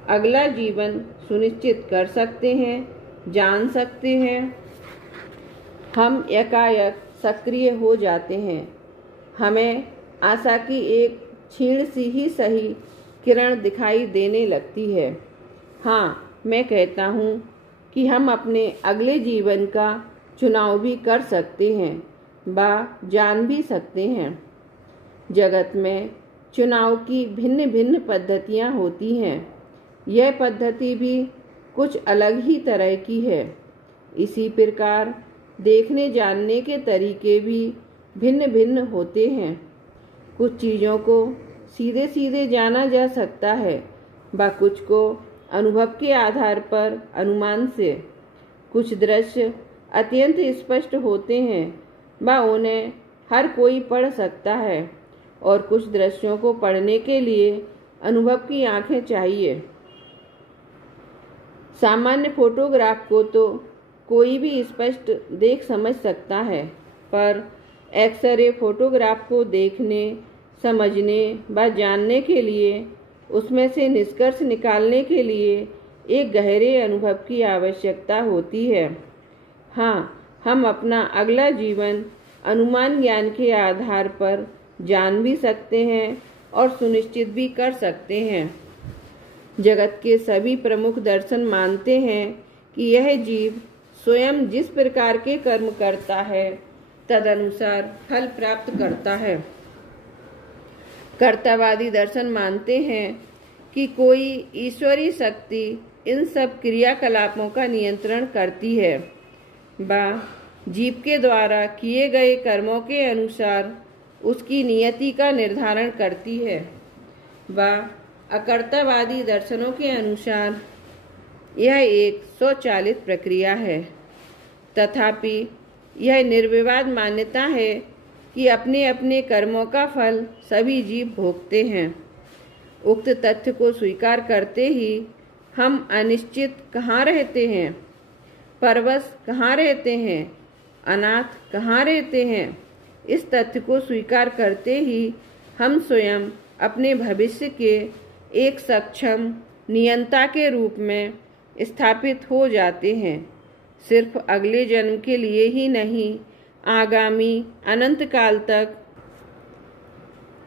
अगला जीवन सुनिश्चित कर सकते हैं, जान सकते हैं? हम एकाएक सक्रिय हो जाते हैं। हमें आशा की एक क्षीण सी ही सही किरण दिखाई देने लगती है। हाँ, मैं कहता हूँ कि हम अपने अगले जीवन का चुनाव भी कर सकते हैं व जान भी सकते हैं। जगत में चुनाव की भिन्न भिन्न पद्धतियाँ होती हैं। यह पद्धति भी कुछ अलग ही तरह की है। इसी प्रकार देखने जानने के तरीके भी भिन्न भिन्न होते हैं। कुछ चीज़ों को सीधे सीधे जाना जा सकता है व कुछ को अनुभव के आधार पर अनुमान से। कुछ दृश्य अत्यंत स्पष्ट होते हैं व उन्हें हर कोई पढ़ सकता है और कुछ दृश्यों को पढ़ने के लिए अनुभव की आंखें चाहिए। सामान्य फोटोग्राफ को तो कोई भी स्पष्ट देख समझ सकता है, पर एक्सरे फोटोग्राफ को देखने, समझने व जानने के लिए, उसमें से निष्कर्ष निकालने के लिए एक गहरे अनुभव की आवश्यकता होती है। हाँ, हम अपना अगला जीवन अनुमान ज्ञान के आधार पर जान भी सकते हैं और सुनिश्चित भी कर सकते हैं। जगत के सभी प्रमुख दर्शन मानते हैं कि यह जीव स्वयं जिस प्रकार के कर्म करता है तदनुसार फल प्राप्त करता है। कर्तावादी दर्शन मानते हैं कि कोई ईश्वरीय शक्ति इन सब क्रियाकलापों का नियंत्रण करती है व जीव के द्वारा किए गए कर्मों के अनुसार उसकी नियति का निर्धारण करती है। व अकर्तावादी दर्शनों के अनुसार यह एक स्वचालित प्रक्रिया है। तथापि यह निर्विवाद मान्यता है कि अपने अपने कर्मों का फल सभी जीव भोगते हैं। उक्त तथ्य को स्वीकार करते ही हम अनिश्चित कहाँ रहते हैं, परवश कहाँ रहते हैं, अनाथ कहाँ रहते हैं, इस तथ्य को स्वीकार करते ही हम स्वयं अपने भविष्य के एक सक्षम नियंता के रूप में स्थापित हो जाते हैं। सिर्फ अगले जन्म के लिए ही नहीं, आगामी अनंत काल तक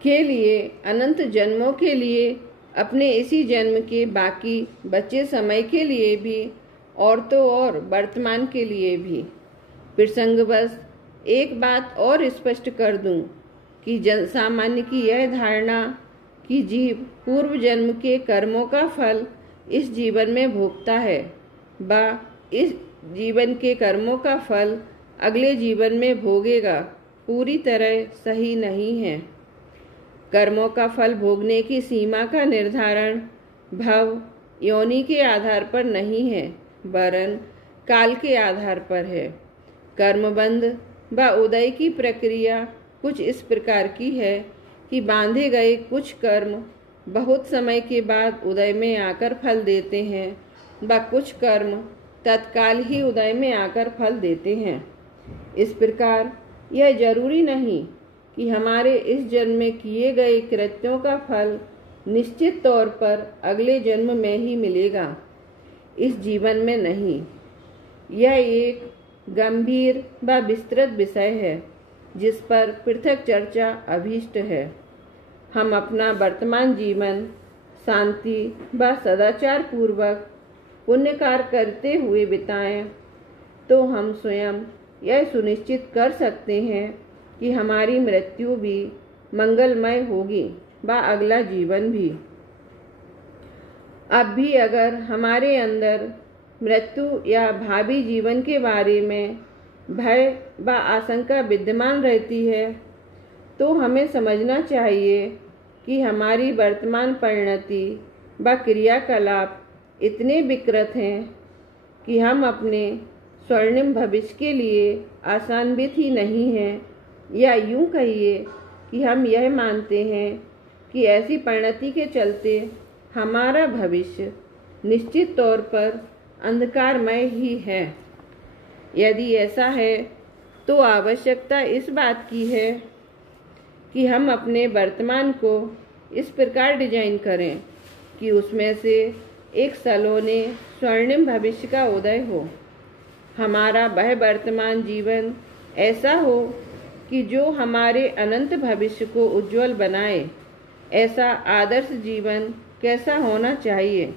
के लिए, अनंत जन्मों के लिए, अपने इसी जन्म के बाकी बचे समय के लिए भी और तो और वर्तमान के लिए भी। प्रसंगवश एक बात और स्पष्ट कर दूं कि जन सामान्य की यह धारणा कि जीव पूर्व जन्म के कर्मों का फल इस जीवन में भोगता है व इस जीवन के कर्मों का फल अगले जीवन में भोगेगा, पूरी तरह सही नहीं है। कर्मों का फल भोगने की सीमा का निर्धारण भव योनि के आधार पर नहीं है, वरन काल के आधार पर है। कर्मबंध व उदय की प्रक्रिया कुछ इस प्रकार की है कि बांधे गए कुछ कर्म बहुत समय के बाद उदय में आकर फल देते हैं व कुछ कर्म तत्काल ही उदय में आकर फल देते हैं। इस प्रकार यह जरूरी नहीं कि हमारे इस जन्म में किए गए कृत्यों का फल निश्चित तौर पर अगले जन्म में ही मिलेगा, इस जीवन में नहीं। यह एक गंभीर व विस्तृत विषय है जिस पर पृथक चर्चा अभीष्ट है। हम अपना वर्तमान जीवन शांति व सदाचार पूर्वक पुण्य कार्य करते हुए बिताएं तो हम स्वयं यह सुनिश्चित कर सकते हैं कि हमारी मृत्यु भी मंगलमय होगी व अगला जीवन भी। अब भी अगर हमारे अंदर मृत्यु या भावी जीवन के बारे में भय व आशंका विद्यमान रहती है तो हमें समझना चाहिए कि हमारी वर्तमान परिणति व क्रियाकलाप इतने विकृत हैं कि हम अपने स्वर्णिम भविष्य के लिए आशान्वित ही नहीं हैं, या यूं कहिए कि हम यह मानते हैं कि ऐसी परिणति के चलते हमारा भविष्य निश्चित तौर पर अंधकारमय ही है। यदि ऐसा है तो आवश्यकता इस बात की है कि हम अपने वर्तमान को इस प्रकार डिजाइन करें कि उसमें से एक सलोने स्वर्णिम भविष्य का उदय हो। हमारा वह वर्तमान जीवन ऐसा हो कि जो हमारे अनंत भविष्य को उज्जवल बनाए, ऐसा आदर्श जीवन कैसा होना चाहिए,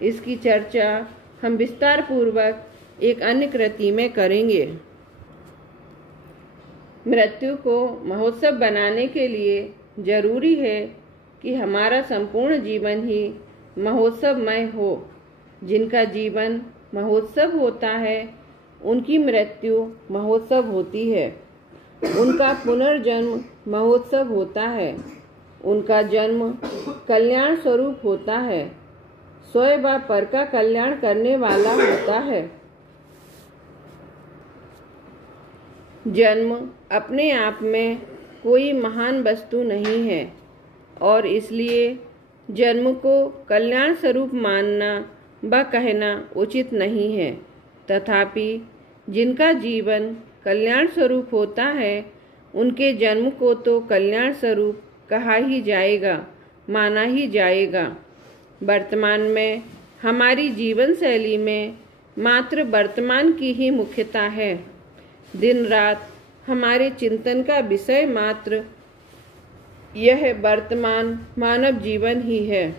इसकी चर्चा हम विस्तार पूर्वक एक अन्य कृति में करेंगे। मृत्यु को महोत्सव बनाने के लिए जरूरी है कि हमारा संपूर्ण जीवन ही महोत्सवमय हो। जिनका जीवन महोत्सव होता है, उनकी मृत्यु महोत्सव होती है। उनका पुनर्जन्म महोत्सव होता है। उनका जन्म कल्याण स्वरूप होता है, स्वयं व पर का कल्याण करने वाला होता है। जन्म अपने आप में कोई महान वस्तु नहीं है और इसलिए जन्म को कल्याण स्वरूप मानना व कहना उचित नहीं है। तथापि जिनका जीवन कल्याण स्वरूप होता है, उनके जन्म को तो कल्याण स्वरूप कहा ही जाएगा, माना ही जाएगा। वर्तमान में हमारी जीवन शैली में मात्र वर्तमान की ही मुख्यता है। दिन रात हमारे चिंतन का विषय मात्र यह वर्तमान मानव जीवन ही है।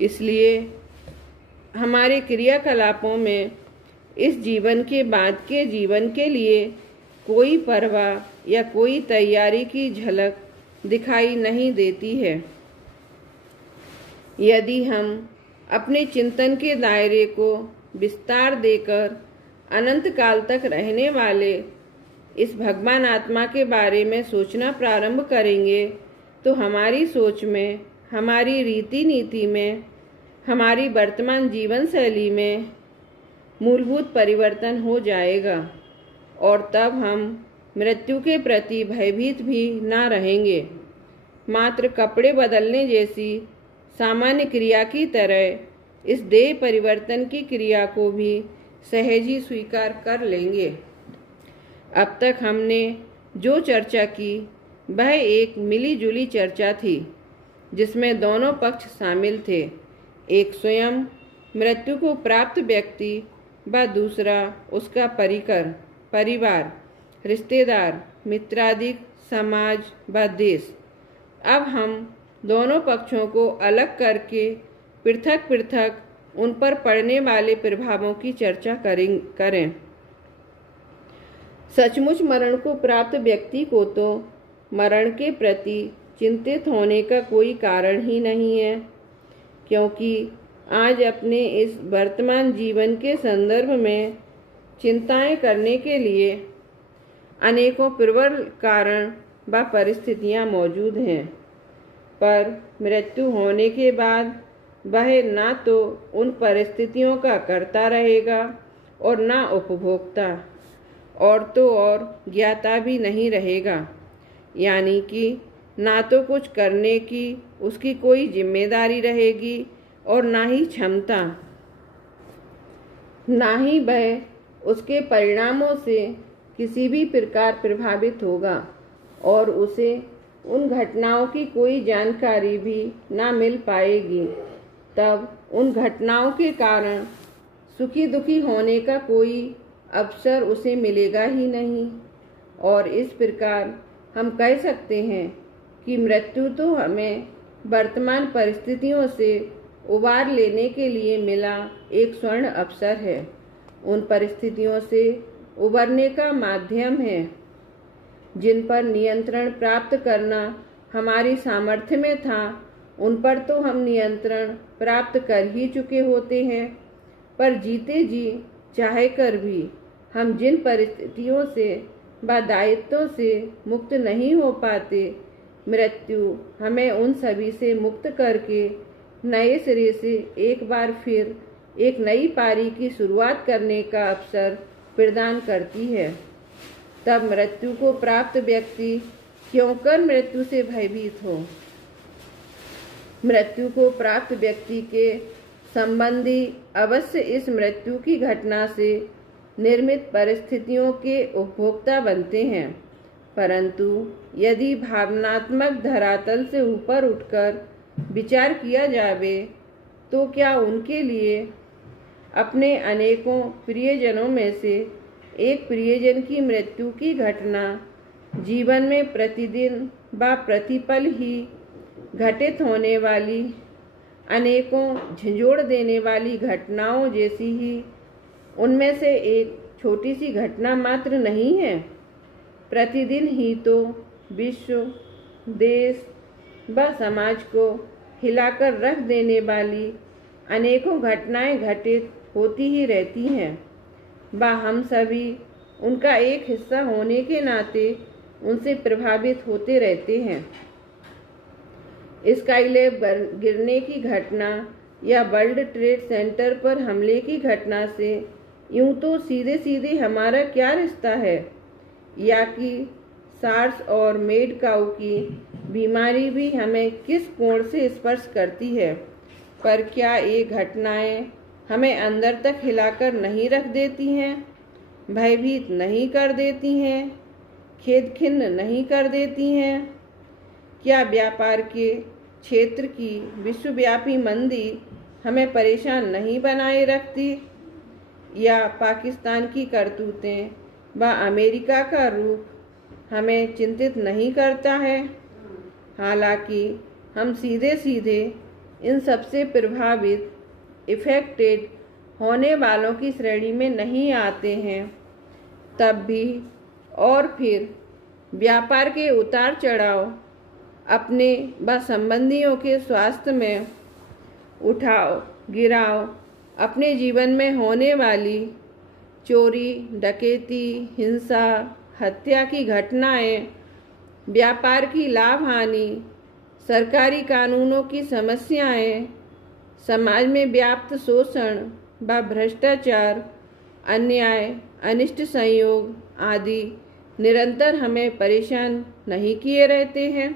इसलिए हमारे क्रियाकलापों में इस जीवन के बाद के जीवन के लिए कोई परवाह या कोई तैयारी की झलक दिखाई नहीं देती है। यदि हम अपने चिंतन के दायरे को विस्तार देकर अनंत काल तक रहने वाले इस भगवान आत्मा के बारे में सोचना प्रारंभ करेंगे, तो हमारी सोच में, हमारी रीति नीति में, हमारी वर्तमान जीवन शैली में मूलभूत परिवर्तन हो जाएगा और तब हम मृत्यु के प्रति भयभीत भी ना रहेंगे। मात्र कपड़े बदलने जैसी सामान्य क्रिया की तरह इस देह परिवर्तन की क्रिया को भी सहज ही स्वीकार कर लेंगे। अब तक हमने जो चर्चा की वह एक मिली जुली चर्चा थी, जिसमें दोनों पक्ष शामिल थे। एक स्वयं मृत्यु को प्राप्त व्यक्ति व दूसरा उसका परिवार, रिश्तेदार, मित्रादि, समाज व देश। अब हम दोनों पक्षों को अलग करके पृथक पृथक उन पर पड़ने वाले प्रभावों की चर्चा करें। सचमुच मरण को प्राप्त व्यक्ति को तो मरण के प्रति चिंतित होने का कोई कारण ही नहीं है, क्योंकि आज अपने इस वर्तमान जीवन के संदर्भ में चिंताएं करने के लिए अनेकों प्रबल कारण व परिस्थितियां मौजूद हैं। पर मृत्यु होने के बाद वह ना तो उन परिस्थितियों का कर्ता रहेगा और ना उपभोक्ता, और तो और ज्ञाता भी नहीं रहेगा। यानी कि ना तो कुछ करने की उसकी कोई जिम्मेदारी रहेगी और ना ही क्षमता, ना ही वह उसके परिणामों से किसी भी प्रकार प्रभावित होगा और उसे उन घटनाओं की कोई जानकारी भी ना मिल पाएगी। तब उन घटनाओं के कारण सुखी दुखी होने का कोई अवसर उसे मिलेगा ही नहीं। और इस प्रकार हम कह सकते हैं कि मृत्यु तो हमें वर्तमान परिस्थितियों से उबार लेने के लिए मिला एक स्वर्ण अवसर है। उन परिस्थितियों से उबरने का माध्यम है जिन पर नियंत्रण प्राप्त करना हमारी सामर्थ्य में था, उन पर तो हम नियंत्रण प्राप्त कर ही चुके होते हैं। पर जीते जी चाहे कर भी हम जिन परिस्थितियों से व दायित्वों से मुक्त नहीं हो पाते, मृत्यु हमें उन सभी से मुक्त करके नए सिरे से एक बार फिर एक नई पारी की शुरुआत करने का अवसर प्रदान करती है। तब मृत्यु को प्राप्त व्यक्ति क्यों कर मृत्यु से भयभीत हो। मृत्यु को प्राप्त व्यक्ति के संबंधी अवश्य इस मृत्यु की घटना से निर्मित परिस्थितियों के उपभोक्ता बनते हैं, परंतु यदि भावनात्मक धरातल से ऊपर उठकर विचार किया जावे तो क्या उनके लिए अपने अनेकों प्रियजनों में से एक प्रियजन की मृत्यु की घटना जीवन में प्रतिदिन व प्रतिपल ही घटित होने वाली अनेकों झंझोड़ देने वाली घटनाओं जैसी ही उनमें से एक छोटी सी घटना मात्र नहीं है। प्रतिदिन ही तो विश्व, देश व समाज को हिलाकर रख देने वाली अनेकों घटनाएं घटित होती ही रहती हैं व हम सभी उनका एक हिस्सा होने के नाते उनसे प्रभावित होते रहते हैं। स्काईलैब गिरने की घटना या वर्ल्ड ट्रेड सेंटर पर हमले की घटना से यूं तो सीधे सीधे हमारा क्या रिश्ता है, या कि सार्स और मेड काऊ की बीमारी भी हमें किस कोण से स्पर्श करती है, पर क्या ये घटनाएं हमें अंदर तक हिलाकर नहीं रख देती हैं, भयभीत नहीं कर देती हैं, खेद खिन्न नहीं कर देती हैं? क्या व्यापार के क्षेत्र की विश्वव्यापी मंदी हमें परेशान नहीं बनाए रखती, या पाकिस्तान की करतूतें व अमेरिका का रूप हमें चिंतित नहीं करता है? हालांकि हम सीधे सीधे इन सबसे प्रभावित, इफेक्टेड होने वालों की श्रेणी में नहीं आते हैं, तब भी और फिर व्यापार के उतार चढ़ाव, अपने व संबंधियों के स्वास्थ्य में उठाव गिराव, अपने जीवन में होने वाली चोरी, डकैती, हिंसा, हत्या की घटनाएं, व्यापार की लाभ हानि, सरकारी कानूनों की समस्याएं, समाज में व्याप्त शोषण व भ्रष्टाचार, अन्याय, अनिष्ट संयोग आदि निरंतर हमें परेशान नहीं किए रहते हैं?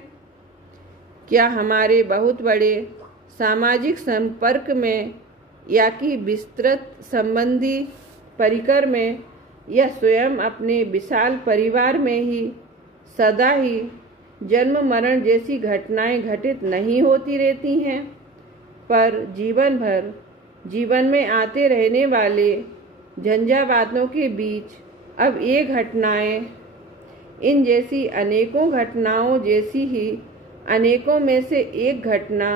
क्या हमारे बहुत बड़े सामाजिक संपर्क में या कि विस्तृत संबंधी परिकर में या स्वयं अपने विशाल परिवार में ही सदा ही जन्म मरण जैसी घटनाएं घटित नहीं होती रहती हैं, पर जीवन भर जीवन में आते रहने वाले झंझावातों के बीच अब ये घटनाएं इन जैसी अनेकों घटनाओं जैसी ही अनेकों में से एक घटना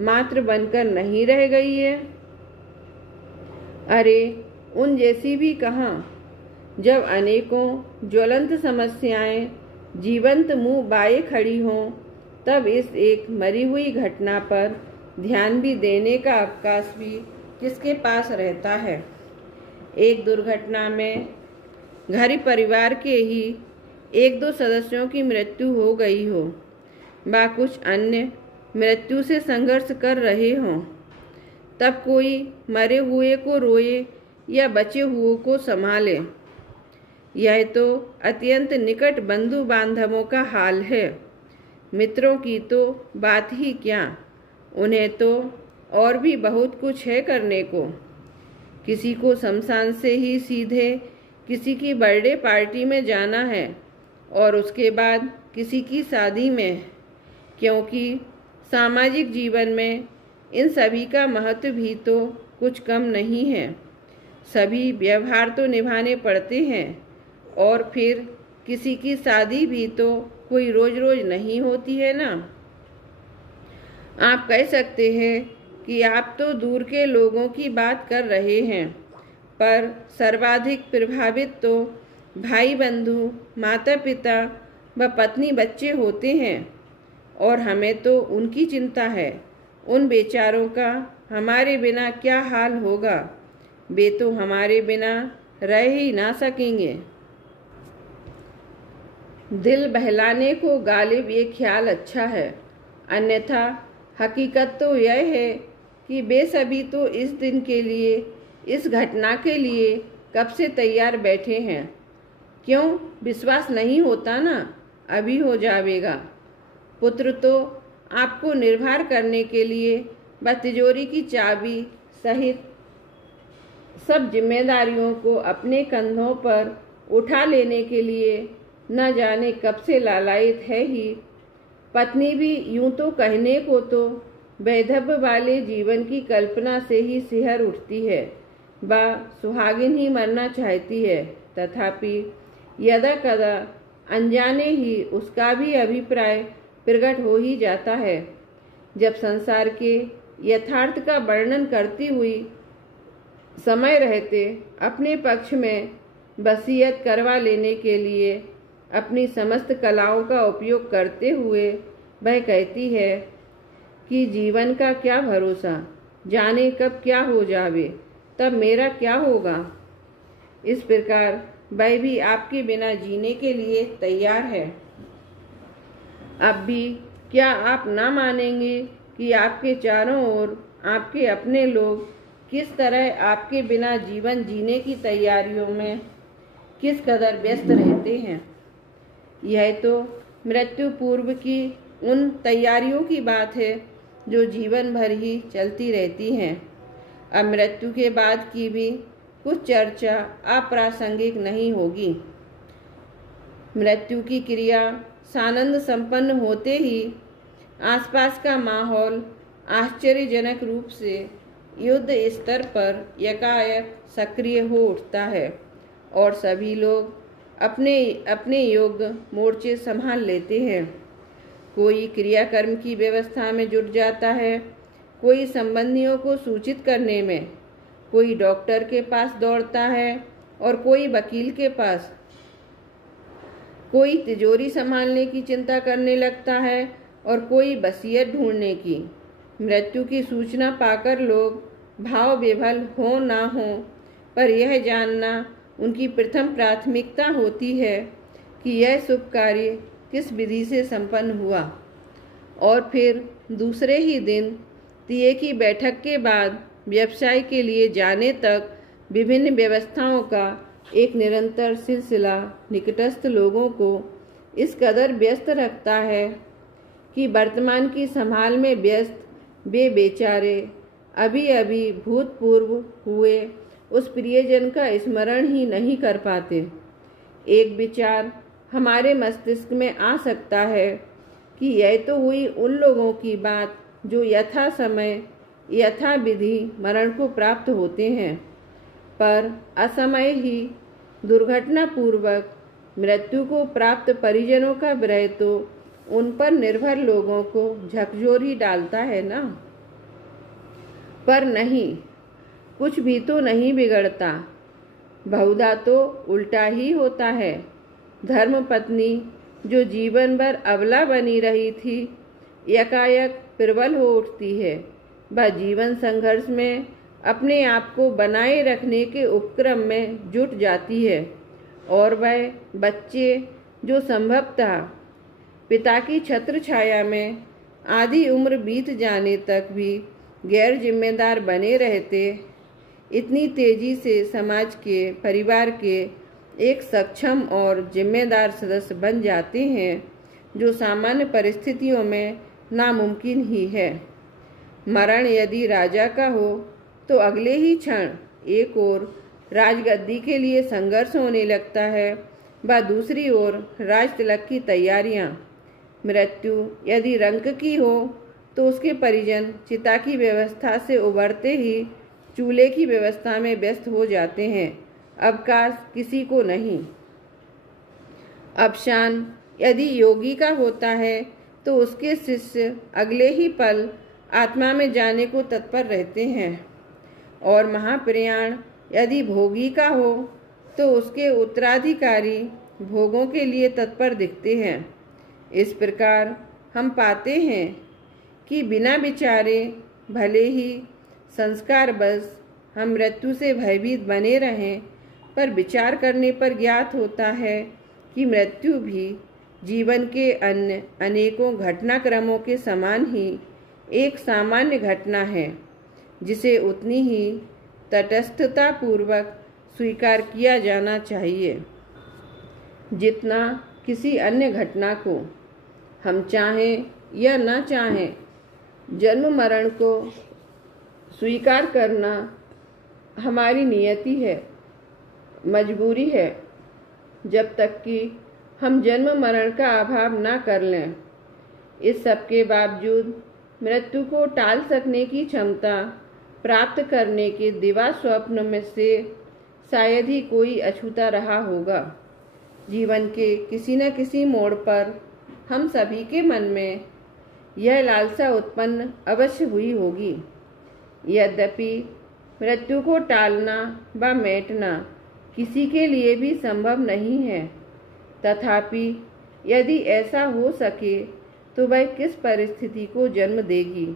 मात्र बनकर नहीं रह गई है? अरे उन जैसी भी कहाँ, जब अनेकों ज्वलंत समस्याएं जीवंत मुंह बाए खड़ी हों, तब इस एक मरी हुई घटना पर ध्यान भी देने का अवकाश भी किसके पास रहता है? एक दुर्घटना में घर परिवार के ही एक दो सदस्यों की मृत्यु हो गई हो, व कुछ अन्य मृत्यु से संघर्ष कर रहे हों, तब कोई मरे हुए को रोए या बचे हुए को संभाले। यह तो अत्यंत निकट बंधु बांधवों का हाल है। मित्रों की तो बात ही क्या, उन्हें तो और भी बहुत कुछ है करने को। किसी को शमशान से ही सीधे किसी की बर्थडे पार्टी में जाना है और उसके बाद किसी की शादी में, क्योंकि सामाजिक जीवन में इन सभी का महत्व भी तो कुछ कम नहीं है। सभी व्यवहार तो निभाने पड़ते हैं, और फिर किसी की शादी भी तो कोई रोज रोज नहीं होती है ना। आप कह सकते हैं कि आप तो दूर के लोगों की बात कर रहे हैं, पर सर्वाधिक प्रभावित तो भाई बंधु, माता पिता व पत्नी बच्चे होते हैं, और हमें तो उनकी चिंता है। उन बेचारों का हमारे बिना क्या हाल होगा, वे तो हमारे बिना रह ही ना सकेंगे। दिल बहलाने को गालिब ये ख्याल अच्छा है, अन्यथा हकीकत तो यह है कि वे सभी तो इस दिन के लिए, इस घटना के लिए कब से तैयार बैठे हैं। क्यों विश्वास नहीं होता ना? अभी हो जाएगा। पुत्र तो आपको निर्भर करने के लिए व तिजोरी की चाबी सहित सब जिम्मेदारियों को अपने कंधों पर उठा लेने के लिए न जाने कब से लालायित है ही। पत्नी भी यूं तो कहने को तो वैधव्य वाले जीवन की कल्पना से ही सिहर उठती है, व सुहागिन ही मरना चाहती है, तथापि यदा कदा अनजाने ही उसका भी अभिप्राय प्रकट हो ही जाता है। जब संसार के यथार्थ का वर्णन करती हुई समय रहते अपने पक्ष में वसीयत करवा लेने के लिए अपनी समस्त कलाओं का उपयोग करते हुए वह कहती है कि जीवन का क्या भरोसा, जाने कब क्या हो जावे, तब मेरा क्या होगा। इस प्रकार वह भी आपके बिना जीने के लिए तैयार है। अब भी क्या आप ना मानेंगे कि आपके चारों ओर आपके अपने लोग किस तरह आपके बिना जीवन जीने की तैयारियों में किस कदर व्यस्त रहते हैं। यह तो मृत्यु पूर्व की उन तैयारियों की बात है जो जीवन भर ही चलती रहती हैं। अब मृत्यु के बाद की भी कुछ चर्चा अप्रासंगिक नहीं होगी। मृत्यु की क्रिया सानंद संपन्न होते ही आसपास का माहौल आश्चर्यजनक रूप से युद्ध स्तर पर एकाएक सक्रिय हो उठता है और सभी लोग अपने अपने योग्य मोर्चे संभाल लेते हैं। कोई क्रियाकर्म की व्यवस्था में जुट जाता है, कोई संबंधियों को सूचित करने में, कोई डॉक्टर के पास दौड़ता है और कोई वकील के पास, कोई तिजोरी संभालने की चिंता करने लगता है और कोई वसीयत ढूंढने की। मृत्यु की सूचना पाकर लोग भाव विभल हो ना हो, पर यह जानना उनकी प्रथम प्राथमिकता होती है कि यह शुभ कार्य किस विधि से संपन्न हुआ। और फिर दूसरे ही दिन तिये की बैठक के बाद व्यवसाय के लिए जाने तक विभिन्न व्यवस्थाओं का एक निरंतर सिलसिला निकटस्थ लोगों को इस कदर व्यस्त रखता है कि वर्तमान की संभाल में व्यस्त वे बेचारे अभी अभी भूतपूर्व हुए उस प्रियजन का स्मरण ही नहीं कर पाते। एक विचार हमारे मस्तिष्क में आ सकता है कि यह तो हुई उन लोगों की बात जो यथा समय यथा विधि मरण को प्राप्त होते हैं, पर असमय ही दुर्घटना पूर्वक मृत्यु को प्राप्त परिजनों का विरह तो उन पर निर्भर लोगों को झकझोर ही डालता है ना। पर नहीं, कुछ भी तो नहीं बिगड़ता, बहुधा तो उल्टा ही होता है। धर्मपत्नी जो जीवन भर अबला बनी रही थी, एकाएक प्रबल हो उठती है। वह जीवन संघर्ष में अपने आप को बनाए रखने के उपक्रम में जुट जाती है और वह बच्चे जो संभवतः पिता की छत्र छाया में आधी उम्र बीत जाने तक भी गैर जिम्मेदार बने रहते, इतनी तेजी से समाज के परिवार के एक सक्षम और जिम्मेदार सदस्य बन जाते हैं, जो सामान्य परिस्थितियों में नामुमकिन ही है। मरण यदि राजा का हो तो अगले ही क्षण एक ओर राजगद्दी के लिए संघर्ष होने लगता है, व दूसरी ओर राजतिलक की तैयारियां। मृत्यु यदि रंक की हो तो उसके परिजन चिता की व्यवस्था से उबरते ही चूल्हे की व्यवस्था में व्यस्त हो जाते हैं, अवकाश किसी को नहीं। अवसान यदि योगी का होता है तो उसके शिष्य अगले ही पल आत्मा में जाने को तत्पर रहते हैं, और महाप्रयाण यदि भोगी का हो तो उसके उत्तराधिकारी भोगों के लिए तत्पर दिखते हैं। इस प्रकार हम पाते हैं कि बिना विचारे भले ही संस्कार बस हम मृत्यु से भयभीत बने रहें, पर विचार करने पर ज्ञात होता है कि मृत्यु भी जीवन के अन्य अनेकों घटनाक्रमों के समान ही एक सामान्य घटना है, जिसे उतनी ही तटस्थता पूर्वक स्वीकार किया जाना चाहिए जितना किसी अन्य घटना को। हम चाहें या न चाहें, जन्म मरण को स्वीकार करना हमारी नियति है, मजबूरी है, जब तक कि हम जन्म मरण का अभाव ना कर लें। इस सब के बावजूद मृत्यु को टाल सकने की क्षमता प्राप्त करने के दिवा स्वप्न में से शायद ही कोई अछूता रहा होगा। जीवन के किसी न किसी मोड़ पर हम सभी के मन में यह लालसा उत्पन्न अवश्य हुई होगी। यद्यपि मृत्यु को टालना व मेटना किसी के लिए भी संभव नहीं है, तथापि यदि ऐसा हो सके तो वह किस परिस्थिति को जन्म देगी,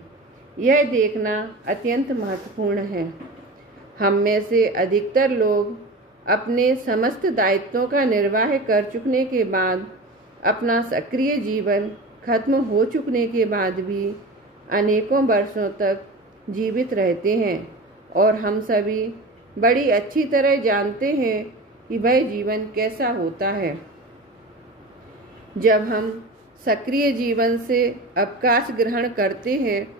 यह देखना अत्यंत महत्वपूर्ण है। हम में से अधिकतर लोग अपने समस्त दायित्वों का निर्वाह कर चुकने के बाद, अपना सक्रिय जीवन खत्म हो चुकने के बाद भी अनेकों वर्षों तक जीवित रहते हैं, और हम सभी बड़ी अच्छी तरह जानते हैं कि वह जीवन कैसा होता है। जब हम सक्रिय जीवन से अवकाश ग्रहण करते हैं,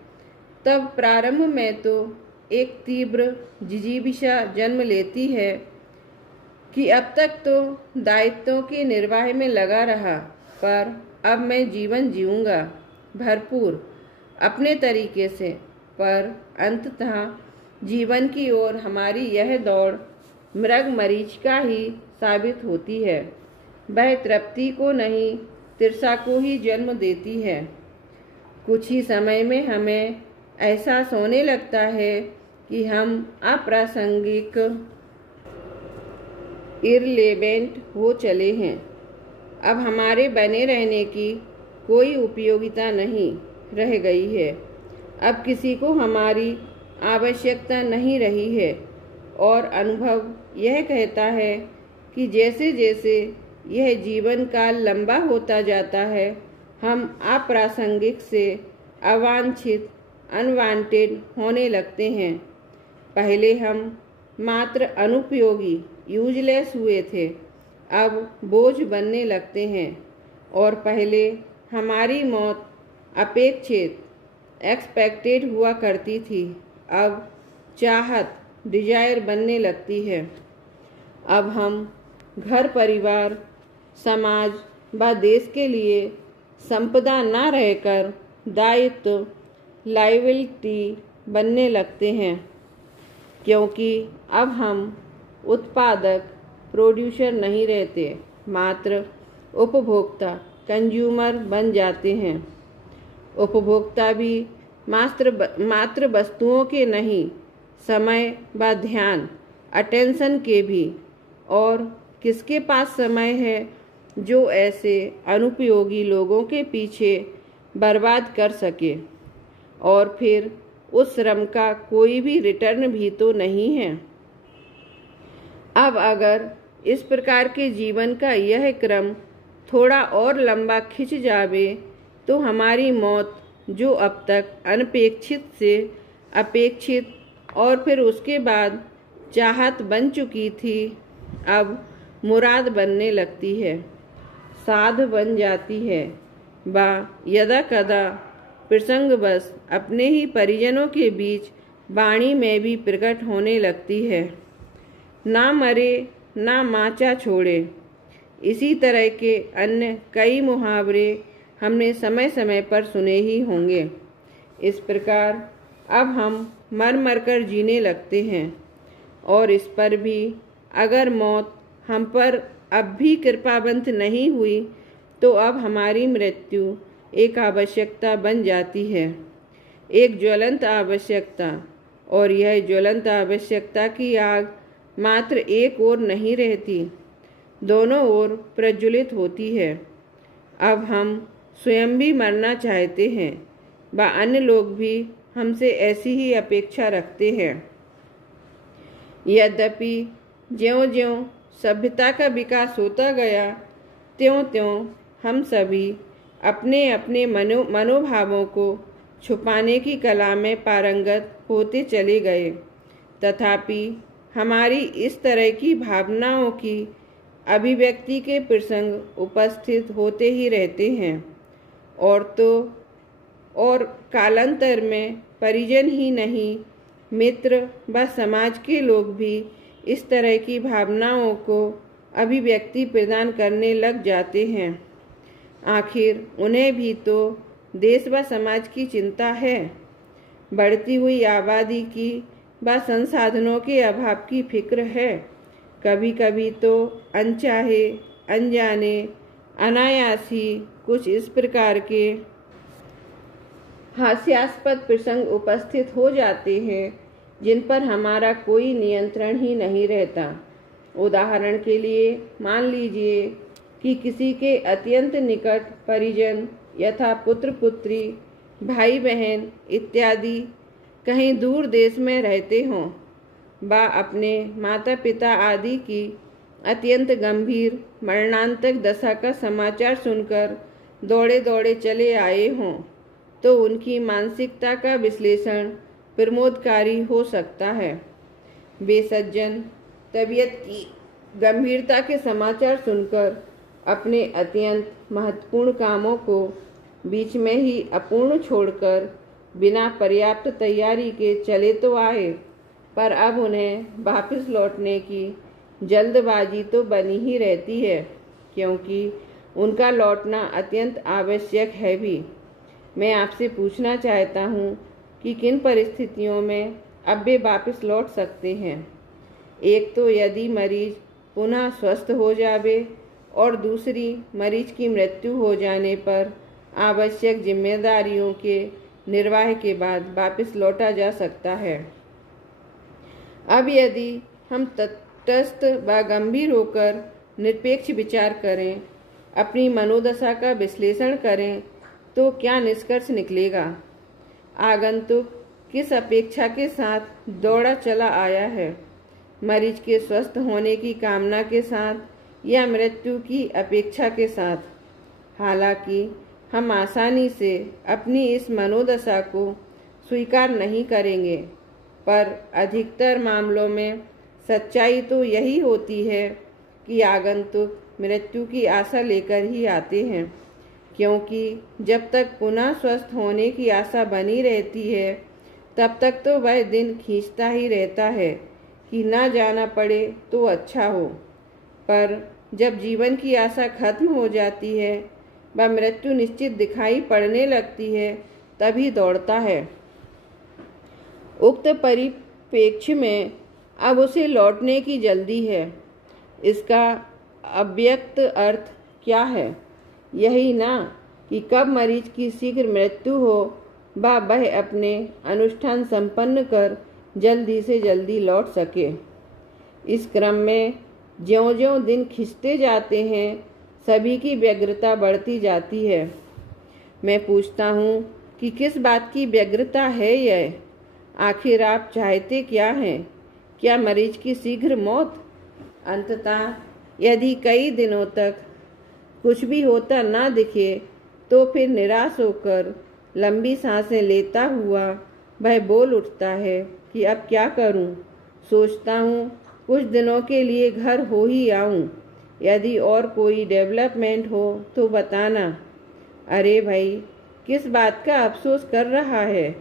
तब प्रारंभ में तो एक तीव्र जिजीविषा जन्म लेती है कि अब तक तो दायित्वों के निर्वाह में लगा रहा, पर अब मैं जीवन जीऊँगा भरपूर अपने तरीके से। पर अंततः जीवन की ओर हमारी यह दौड़ मृग मरीचिका ही साबित होती है। वह तृप्ति को नहीं, तिरसा को ही जन्म देती है। कुछ ही समय में हमें एहसास होने लगता है कि हम अप्रासंगिक इरलेवेंट हो चले हैं। अब हमारे बने रहने की कोई उपयोगिता नहीं रह गई है। अब किसी को हमारी आवश्यकता नहीं रही है, और अनुभव यह कहता है कि जैसे जैसे यह जीवन काल लंबा होता जाता है, हम अप्रासंगिक से अवांछित अनवांटेड होने लगते हैं। पहले हम मात्र अनुपयोगी यूजलेस हुए थे, अब बोझ बनने लगते हैं। और पहले हमारी मौत अपेक्षित एक्सपेक्टेड हुआ करती थी, अब चाहत डिजायर बनने लगती है। अब हम घर परिवार समाज व देश के लिए संपदा न रहकर दायित्व लायबिलिटी बनने लगते हैं, क्योंकि अब हम उत्पादक प्रोड्यूसर नहीं रहते, मात्र उपभोक्ता कंज्यूमर बन जाते हैं। उपभोक्ता भी मात्र वस्तुओं के नहीं, समय व ध्यान अटेंशन के भी। और किसके पास समय है जो ऐसे अनुपयोगी लोगों के पीछे बर्बाद कर सके, और फिर उस श्रम का कोई भी रिटर्न भी तो नहीं है। अब अगर इस प्रकार के जीवन का यह क्रम थोड़ा और लंबा खिंच जावे, तो हमारी मौत, जो अब तक अनपेक्षित से अपेक्षित और फिर उसके बाद चाहत बन चुकी थी, अब मुराद बनने लगती है, साध बन जाती है, व यदा कदा प्रसंगवश अपने ही परिजनों के बीच वाणी में भी प्रकट होने लगती है। ना मरे ना माचा छोड़े, इसी तरह के अन्य कई मुहावरे हमने समय समय पर सुने ही होंगे। इस प्रकार अब हम मर मर कर जीने लगते हैं, और इस पर भी अगर मौत हम पर अब भी कृपावंत नहीं हुई, तो अब हमारी मृत्यु एक आवश्यकता बन जाती है, एक ज्वलंत आवश्यकता। और यह ज्वलंत आवश्यकता की आग मात्र एक ओर नहीं रहती, दोनों ओर प्रज्वलित होती है। अब हम स्वयं भी मरना चाहते हैं, व अन्य लोग भी हमसे ऐसी ही अपेक्षा रखते हैं। यद्यपि ज्यों-ज्यों सभ्यता का विकास होता गया, त्यों-त्यों हम सभी अपने अपने मनोभावों को छुपाने की कला में पारंगत होते चले गए। तथापि हमारी इस तरह की भावनाओं की अभिव्यक्ति के प्रसंग उपस्थित होते ही रहते हैं, और कालांतर में परिजन ही नहीं, मित्र व समाज के लोग भी इस तरह की भावनाओं को अभिव्यक्ति प्रदान करने लग जाते हैं। आखिर उन्हें भी तो देश व समाज की चिंता है, बढ़ती हुई आबादी की व संसाधनों के अभाव की फिक्र है। कभी कभी तो अनचाहे अनजाने अनायास ही कुछ इस प्रकार के हास्यास्पद प्रसंग उपस्थित हो जाते हैं जिन पर हमारा कोई नियंत्रण ही नहीं रहता। उदाहरण के लिए मान लीजिए कि किसी के अत्यंत निकट परिजन यथा पुत्र पुत्री, भाई बहन इत्यादि कहीं दूर देश में रहते हों, व अपने माता पिता आदि की अत्यंत गंभीर मरणांतक दशा का समाचार सुनकर दौड़े दौड़े चले आए हों, तो उनकी मानसिकता का विश्लेषण प्रमोदकारी हो सकता है। वे सज्जन तबीयत की गंभीरता के समाचार सुनकर अपने अत्यंत महत्वपूर्ण कामों को बीच में ही अपूर्ण छोड़कर बिना पर्याप्त तैयारी के चले तो आए, पर अब उन्हें वापस लौटने की जल्दबाजी तो बनी ही रहती है, क्योंकि उनका लौटना अत्यंत आवश्यक है भी। मैं आपसे पूछना चाहता हूँ कि किन परिस्थितियों में अब वे वापस लौट सकते हैं। एक तो यदि मरीज पुनः स्वस्थ हो जावे, और दूसरी मरीज की मृत्यु हो जाने पर आवश्यक जिम्मेदारियों के निर्वाह के बाद वापस लौटा जा सकता है। अब यदि हम तटस्थ व गंभीर होकर निरपेक्ष विचार करें, अपनी मनोदशा का विश्लेषण करें, तो क्या निष्कर्ष निकलेगा? आगंतुक किस अपेक्षा के साथ दौड़ा चला आया है? मरीज के स्वस्थ होने की कामना के साथ या मृत्यु की अपेक्षा के साथ? हालांकि हम आसानी से अपनी इस मनोदशा को स्वीकार नहीं करेंगे, पर अधिकतर मामलों में सच्चाई तो यही होती है कि आगंतुक मृत्यु की आशा लेकर ही आते हैं, क्योंकि जब तक पुनः स्वस्थ होने की आशा बनी रहती है, तब तक तो वह दिन खींचता ही रहता है कि ना जाना पड़े तो अच्छा हो। पर जब जीवन की आशा खत्म हो जाती है व मृत्यु निश्चित दिखाई पड़ने लगती है, तभी दौड़ता है। उक्त परिप्रेक्ष्य में अब उसे लौटने की जल्दी है। इसका अव्यक्त अर्थ क्या है? यही ना कि कब मरीज की शीघ्र मृत्यु हो व वह अपने अनुष्ठान संपन्न कर जल्दी से जल्दी लौट सके। इस क्रम में ज्यों-ज्यों दिन खिंचते जाते हैं, सभी की व्यग्रता बढ़ती जाती है। मैं पूछता हूँ कि किस बात की व्यग्रता है यह? आखिर आप चाहते क्या हैं? क्या मरीज की शीघ्र मौत? अंततः यदि कई दिनों तक कुछ भी होता ना दिखे, तो फिर निराश होकर लंबी सांसें लेता हुआ वह बोल उठता है कि अब क्या करूं? सोचता हूं कुछ दिनों के लिए घर हो ही आऊं। यदि और कोई डेवलपमेंट हो तो बताना। अरे भाई, किस बात का अफसोस कर रहा है?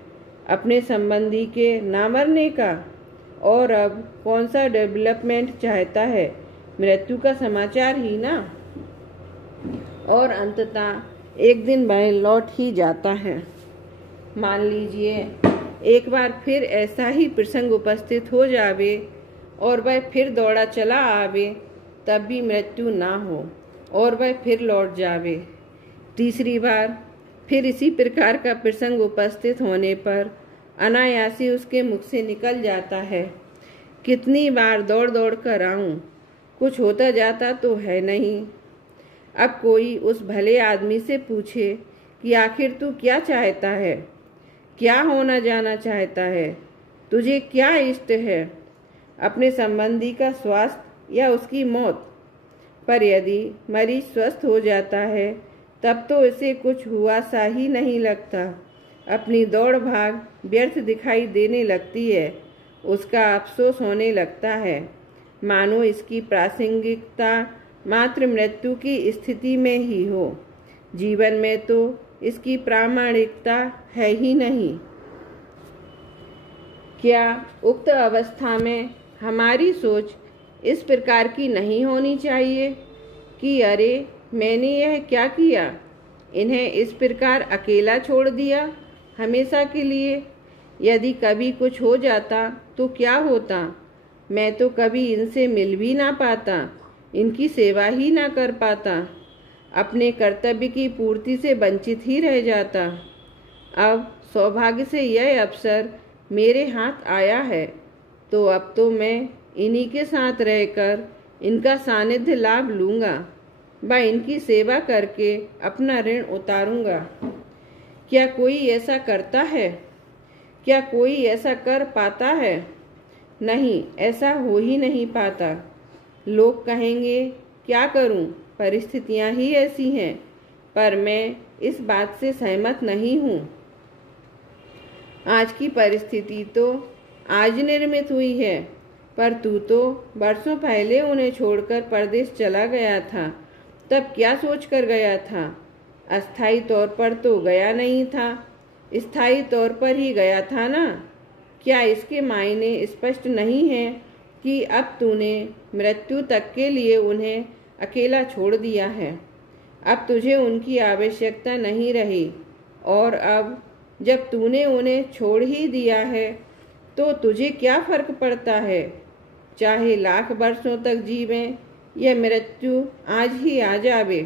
अपने संबंधी के ना मरने का? और अब कौन सा डेवलपमेंट चाहता है? मृत्यु का समाचार ही ना। और अंततः एक दिन वह लौट ही जाता है। मान लीजिए एक बार फिर ऐसा ही प्रसंग उपस्थित हो जावे और वह फिर दौड़ा चला आवे, तब भी मृत्यु ना हो और वह फिर लौट जावे। तीसरी बार फिर इसी प्रकार का प्रसंग उपस्थित होने पर अनायासी उसके मुख से निकल जाता है, कितनी बार दौड़ दौड़ कर आऊं, कुछ होता जाता तो है नहीं। अब कोई उस भले आदमी से पूछे कि आखिर तू क्या चाहता है? क्या होना जाना चाहता है? तुझे क्या इष्ट है? अपने संबंधी का स्वास्थ्य या उसकी मौत? पर यदि मरीज स्वस्थ हो जाता है, तब तो इसे कुछ हुआ सा ही नहीं लगता। अपनी दौड़ भाग व्यर्थ दिखाई देने लगती है। उसका अफसोस होने लगता है, मानो इसकी प्रासंगिकता मात्र मृत्यु की स्थिति में ही हो। जीवन में तो इसकी प्रामाणिकता है ही नहीं। क्या उक्त अवस्था में हमारी सोच इस प्रकार की नहीं होनी चाहिए कि अरे मैंने यह क्या किया, इन्हें इस प्रकार अकेला छोड़ दिया हमेशा के लिए? यदि कभी कुछ हो जाता तो क्या होता? मैं तो कभी इनसे मिल भी ना पाता। इनकी सेवा ही ना कर पाता, अपने कर्तव्य की पूर्ति से वंचित ही रह जाता। अब सौभाग्य से यह अवसर मेरे हाथ आया है, तो अब तो मैं इन्हीं के साथ रहकर इनका सानिध्य लाभ लूँगा व इनकी सेवा करके अपना ऋण उतारूँगा। क्या कोई ऐसा करता है? क्या कोई ऐसा कर पाता है? नहीं, ऐसा हो ही नहीं पाता। लोग कहेंगे क्या करूं, परिस्थितियां ही ऐसी हैं, पर मैं इस बात से सहमत नहीं हूं। आज की परिस्थिति तो आज निर्मित हुई है, पर तू तो वर्षों पहले उन्हें छोड़कर परदेश चला गया था। तब क्या सोचकर गया था? अस्थायी तौर पर तो गया नहीं था, स्थायी तौर पर ही गया था ना। क्या इसके मायने स्पष्ट नहीं है कि अब तूने मृत्यु तक के लिए उन्हें अकेला छोड़ दिया है? अब तुझे उनकी आवश्यकता नहीं रही, और अब जब तूने उन्हें छोड़ ही दिया है तो तुझे क्या फर्क पड़ता है? चाहे लाख वर्षों तक जीवें या मृत्यु आज ही आ जावे,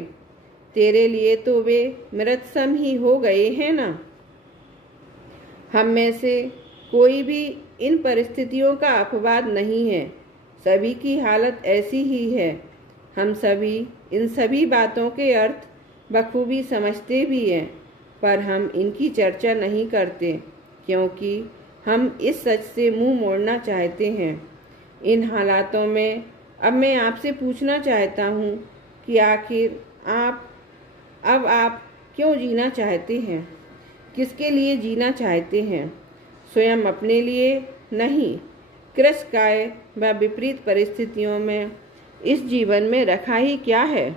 तेरे लिए तो वे मृतसम ही हो गए हैं ना। हम में से कोई भी इन परिस्थितियों का अपवाद नहीं है, सभी की हालत ऐसी ही है। हम सभी इन सभी बातों के अर्थ बखूबी समझते भी हैं, पर हम इनकी चर्चा नहीं करते, क्योंकि हम इस सच से मुंह मोड़ना चाहते हैं। इन हालातों में अब मैं आपसे पूछना चाहता हूँ कि आखिर आप क्यों जीना चाहते हैं? किसके लिए जीना चाहते हैं? स्वयं अपने लिए नहीं, कृशकाय व विपरीत परिस्थितियों में इस जीवन में रखा ही क्या है?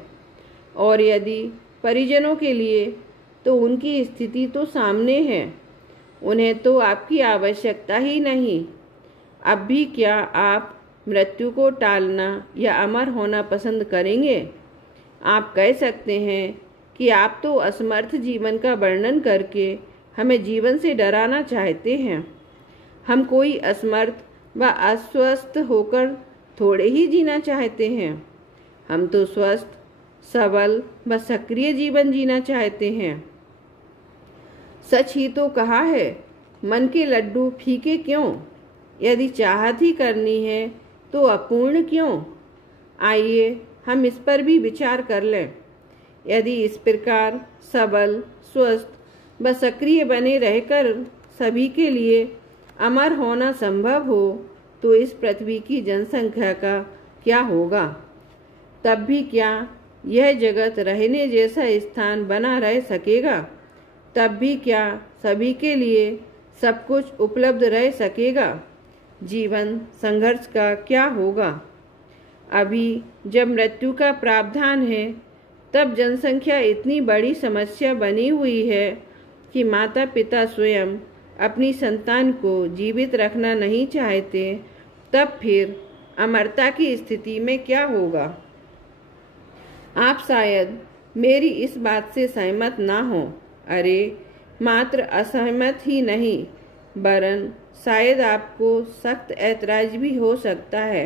और यदि परिजनों के लिए, तो उनकी स्थिति तो सामने है, उन्हें तो आपकी आवश्यकता ही नहीं। अब भी क्या आप मृत्यु को टालना या अमर होना पसंद करेंगे? आप कह सकते हैं कि आप तो असमर्थ जीवन का वर्णन करके हमें जीवन से डराना चाहते हैं। हम कोई असमर्थ व अस्वस्थ होकर थोड़े ही जीना चाहते हैं। हम तो स्वस्थ, सबल व सक्रिय जीवन जीना चाहते हैं। सच ही तो कहा है, मन के लड्डू फीके क्यों? यदि चाहत ही करनी है तो अपूर्ण क्यों? आइए हम इस पर भी विचार कर लें। यदि इस प्रकार सबल, स्वस्थ व सक्रिय बने रहकर सभी के लिए अमर होना संभव हो, तो इस पृथ्वी की जनसंख्या का क्या होगा? तब भी क्या यह जगत रहने जैसा स्थान बना रह सकेगा? तब भी क्या सभी के लिए सब कुछ उपलब्ध रह सकेगा? जीवन संघर्ष का क्या होगा? अभी जब मृत्यु का प्रावधान है, तब जनसंख्या इतनी बड़ी समस्या बनी हुई है कि माता पिता स्वयं अपनी संतान को जीवित रखना नहीं चाहते, तब फिर अमरता की स्थिति में क्या होगा? आप शायद मेरी इस बात से सहमत ना हो। अरे, मात्र असहमत ही नहीं, वरन शायद आपको सख्त ऐतराज भी हो सकता है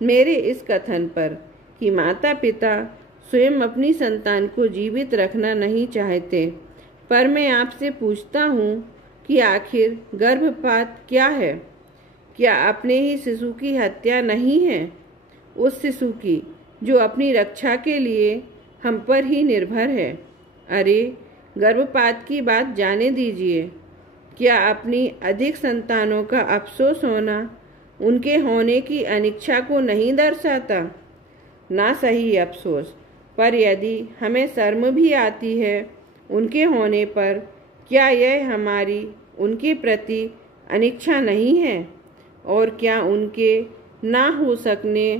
मेरे इस कथन पर कि माता पिता स्वयं अपनी संतान को जीवित रखना नहीं चाहते। पर मैं आपसे पूछता हूँ कि आखिर गर्भपात क्या है? क्या अपने ही शिशु की हत्या नहीं है? उस शिशु की जो अपनी रक्षा के लिए हम पर ही निर्भर है। अरे, गर्भपात की बात जाने दीजिए। क्या अपनी अधिक संतानों का अफसोस होना उनके होने की अनिच्छा को नहीं दर्शाता? ना सही अफसोस, पर यदि हमें शर्म भी आती है उनके होने पर, क्या यह हमारी उनके प्रति अनिच्छा नहीं है? और क्या उनके ना हो सकने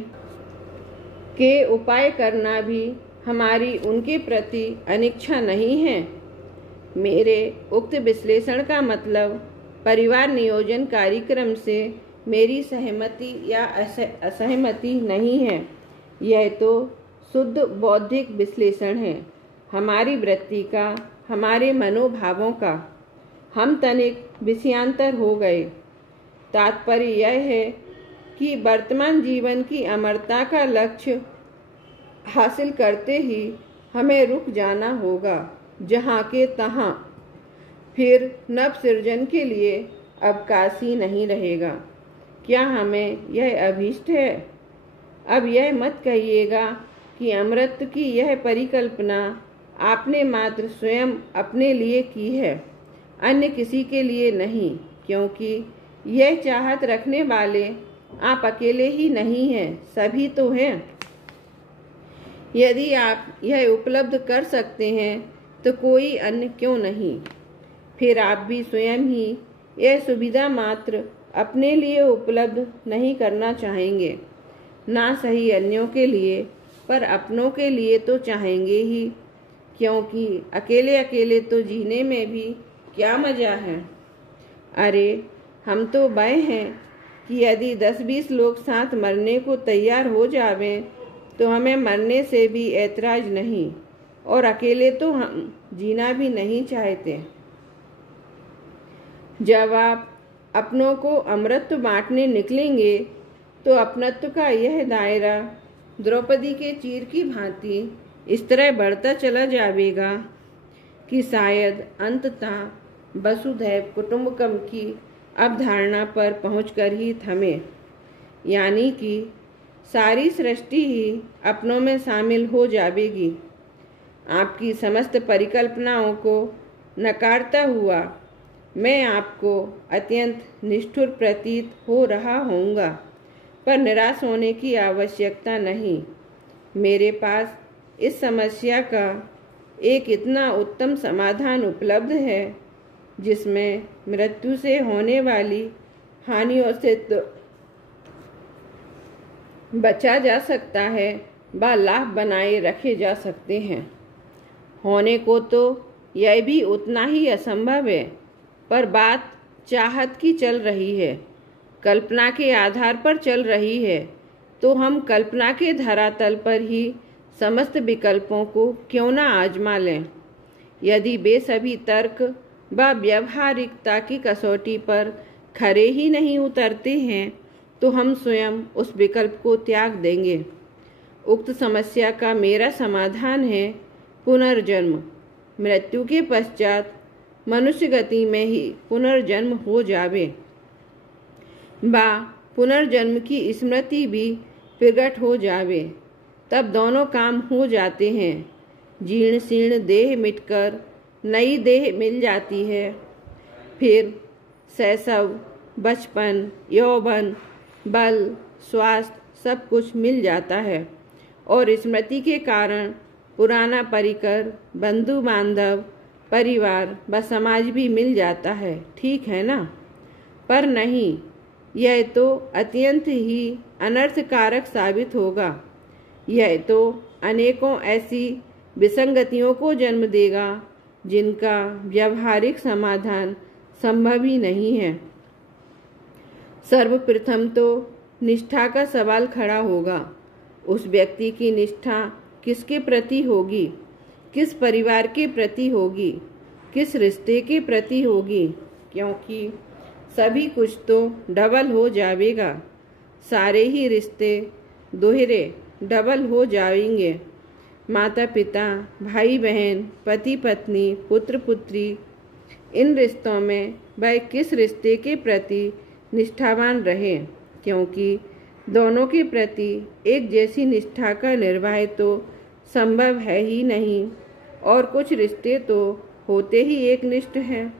के उपाय करना भी हमारी उनके प्रति अनिच्छा नहीं है? मेरे उक्त विश्लेषण का मतलब परिवार नियोजन कार्यक्रम से मेरी सहमति या असहमति नहीं है। यह तो शुद्ध बौद्धिक विश्लेषण है, हमारी वृत्ति का, हमारे मनोभावों का। हम तनिक विषयांतर हो गए। तात्पर्य यह है कि वर्तमान जीवन की अमरता का लक्ष्य हासिल करते ही हमें रुक जाना होगा जहाँ के तहाँ। फिर नव सृजन के लिए अवकाश ही नहीं रहेगा। क्या हमें यह अभीष्ट है? अब यह मत कहिएगा कि अमृत की यह परिकल्पना आपने मात्र स्वयं अपने लिए की है, अन्य किसी के लिए नहीं, क्योंकि यह चाहत रखने वाले आप अकेले ही नहीं हैं, सभी तो हैं। यदि आप यह उपलब्ध कर सकते हैं तो कोई अन्य क्यों नहीं? फिर आप भी स्वयं ही यह सुविधा मात्र अपने लिए उपलब्ध नहीं करना चाहेंगे, ना सही अन्यों के लिए, पर अपनों के लिए तो चाहेंगे ही, क्योंकि अकेले अकेले तो जीने में भी क्या मजा है। अरे हम तो बय हैं कि यदि 10-20 लोग साथ मरने को तैयार हो जावें तो हमें मरने से भी ऐतराज नहीं, और अकेले तो हम जीना भी नहीं चाहते। जब आप अपनों को अमृत बांटने निकलेंगे तो अपनत्व का यह दायरा द्रौपदी के चीर की भांति इस तरह बढ़ता चला जाएगा कि शायद अंततः वसुधैव कुटुंबकम की अवधारणा पर पहुंचकर ही थमे, यानी कि सारी सृष्टि ही अपनों में शामिल हो जाएगी। आपकी समस्त परिकल्पनाओं को नकारता हुआ मैं आपको अत्यंत निष्ठुर प्रतीत हो रहा होऊंगा, पर निराश होने की आवश्यकता नहीं। मेरे पास इस समस्या का एक इतना उत्तम समाधान उपलब्ध है जिसमें मृत्यु से होने वाली हानियों से तो बचा जा सकता है, व लाभ बनाए रखे जा सकते हैं। होने को तो यह भी उतना ही असंभव है, पर बात चाहत की चल रही है, कल्पना के आधार पर चल रही है, तो हम कल्पना के धरातल पर ही समस्त विकल्पों को क्यों न आजमा लें। यदि वे सभी तर्क व व्यवहारिकता की कसौटी पर खरे ही नहीं उतरते हैं तो हम स्वयं उस विकल्प को त्याग देंगे। उक्त समस्या का मेरा समाधान है पुनर्जन्म। मृत्यु के पश्चात मनुष्य गति में ही पुनर्जन्म हो जावे, बा पुनर्जन्म की स्मृति भी प्रकट हो जावे, तब दोनों काम हो जाते हैं। जीर्ण शीर्ण देह मिटकर नई देह मिल जाती है। फिर शैशव, बचपन, यौवन, बल, स्वास्थ्य सब कुछ मिल जाता है, और स्मृति के कारण पुराना परिकर, बंधु बांधव, परिवार व समाज भी मिल जाता है। ठीक है ना? पर नहीं, यह तो अत्यंत ही अनर्थकारक साबित होगा। यह तो अनेकों ऐसी विसंगतियों को जन्म देगा जिनका व्यावहारिक समाधान संभव ही नहीं है। सर्वप्रथम तो निष्ठा का सवाल खड़ा होगा। उस व्यक्ति की निष्ठा किसके प्रति होगी? किस परिवार के प्रति होगी? किस रिश्ते के प्रति होगी? क्योंकि सभी कुछ तो डबल हो जाएगा। सारे ही रिश्ते दोहरे डबल हो जाएंगे। माता पिता, भाई बहन, पति पत्नी, पुत्र पुत्री, इन रिश्तों में वह किस रिश्ते के प्रति निष्ठावान रहे, क्योंकि दोनों के प्रति एक जैसी निष्ठा का निर्वाह तो संभव है ही नहीं। और कुछ रिश्ते तो होते ही एकनिष्ठ हैं,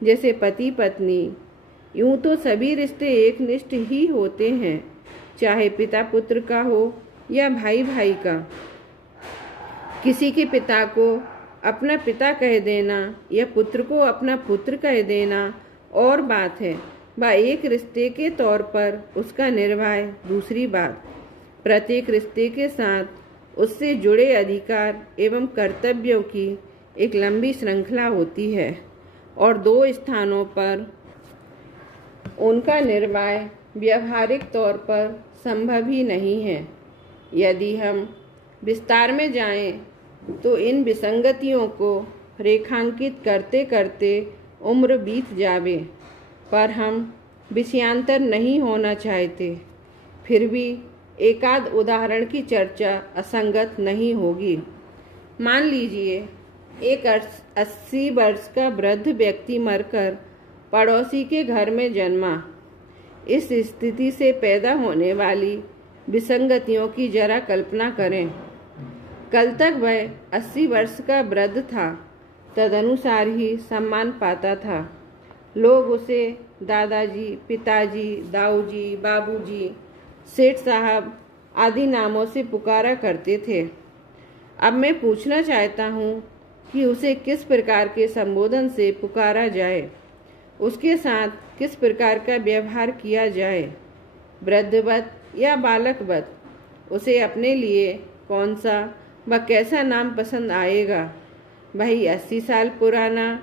जैसे पति पत्नी। यूं तो सभी रिश्ते एकनिष्ठ ही होते हैं, चाहे पिता पुत्र का हो या भाई भाई का। किसी के पिता को अपना पिता कह देना या पुत्र को अपना पुत्र कह देना और बात है, वह एक रिश्ते के तौर पर उसका निर्वाह दूसरी बात। प्रत्येक रिश्ते के साथ उससे जुड़े अधिकार एवं कर्तव्यों की एक लंबी श्रृंखला होती है, और दो स्थानों पर उनका निर्वाह व्यावहारिक तौर पर संभव ही नहीं है। यदि हम विस्तार में जाएं तो इन विसंगतियों को रेखांकित करते करते उम्र बीत जावे, पर हम विषयांतर नहीं होना चाहते। फिर भी एकाध उदाहरण की चर्चा असंगत नहीं होगी। मान लीजिए एक 80 वर्ष का वृद्ध व्यक्ति मरकर पड़ोसी के घर में जन्मा। इस स्थिति से पैदा होने वाली विसंगतियों की जरा कल्पना करें। कल तक वह 80 वर्ष का वृद्ध था, तदनुसार ही सम्मान पाता था। लोग उसे दादाजी, पिताजी, दाऊजी, बाबूजी, सेठ साहब आदि नामों से पुकारा करते थे। अब मैं पूछना चाहता हूँ कि उसे किस प्रकार के संबोधन से पुकारा जाए, उसके साथ किस प्रकार का व्यवहार किया जाए, वृद्धवत या बालकवत। उसे अपने लिए कौन सा व कैसा नाम पसंद आएगा? वही 80 साल पुराना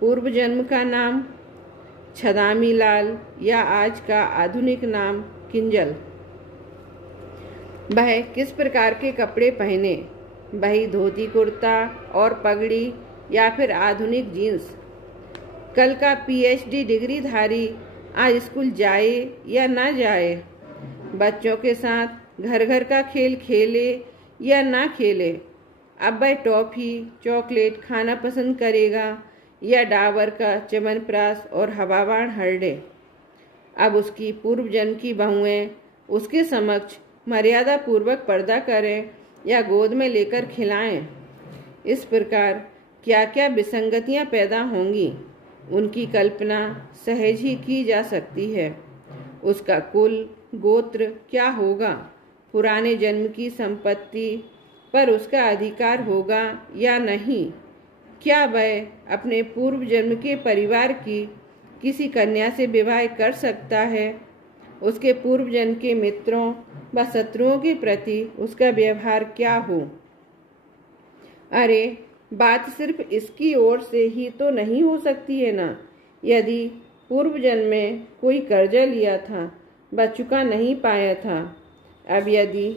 पूर्व जन्म का नाम, छदामी लाल, या आज का आधुनिक नाम किंजल? वह किस प्रकार के कपड़े पहने, वही धोती कुर्ता और पगड़ी या फिर आधुनिक जीन्स? कल का PhD डिग्रीधारी आज स्कूल जाए या ना जाए? बच्चों के साथ घर घर का खेल खेले या ना खेले? अब वह टॉफी, चॉकलेट खाना पसंद करेगा या डाबर का च्यवनप्राश और हवाबाण हरडे? अब उसकी पूर्व जन्म की बहुएं उसके समक्ष मर्यादा पूर्वक पर्दा करें या गोद में लेकर खिलाएं? इस प्रकार क्या क्या विसंगतियां पैदा होंगी, उनकी कल्पना सहज ही की जा सकती है। उसका कुल गोत्र क्या होगा, पुराने जन्म की संपत्ति पर उसका अधिकार होगा या नहीं, क्या वह अपने पूर्व जन्म के परिवार की किसी कन्या से विवाह कर सकता है, उसके पूर्व जन्म के मित्रों व शत्रुओं के प्रति उसका व्यवहार क्या हो। अरे, बात सिर्फ इसकी ओर से ही तो नहीं हो सकती है ना। यदि पूर्व जन्म में कोई कर्जा लिया था, वह चुका नहीं पाया था, अब यदि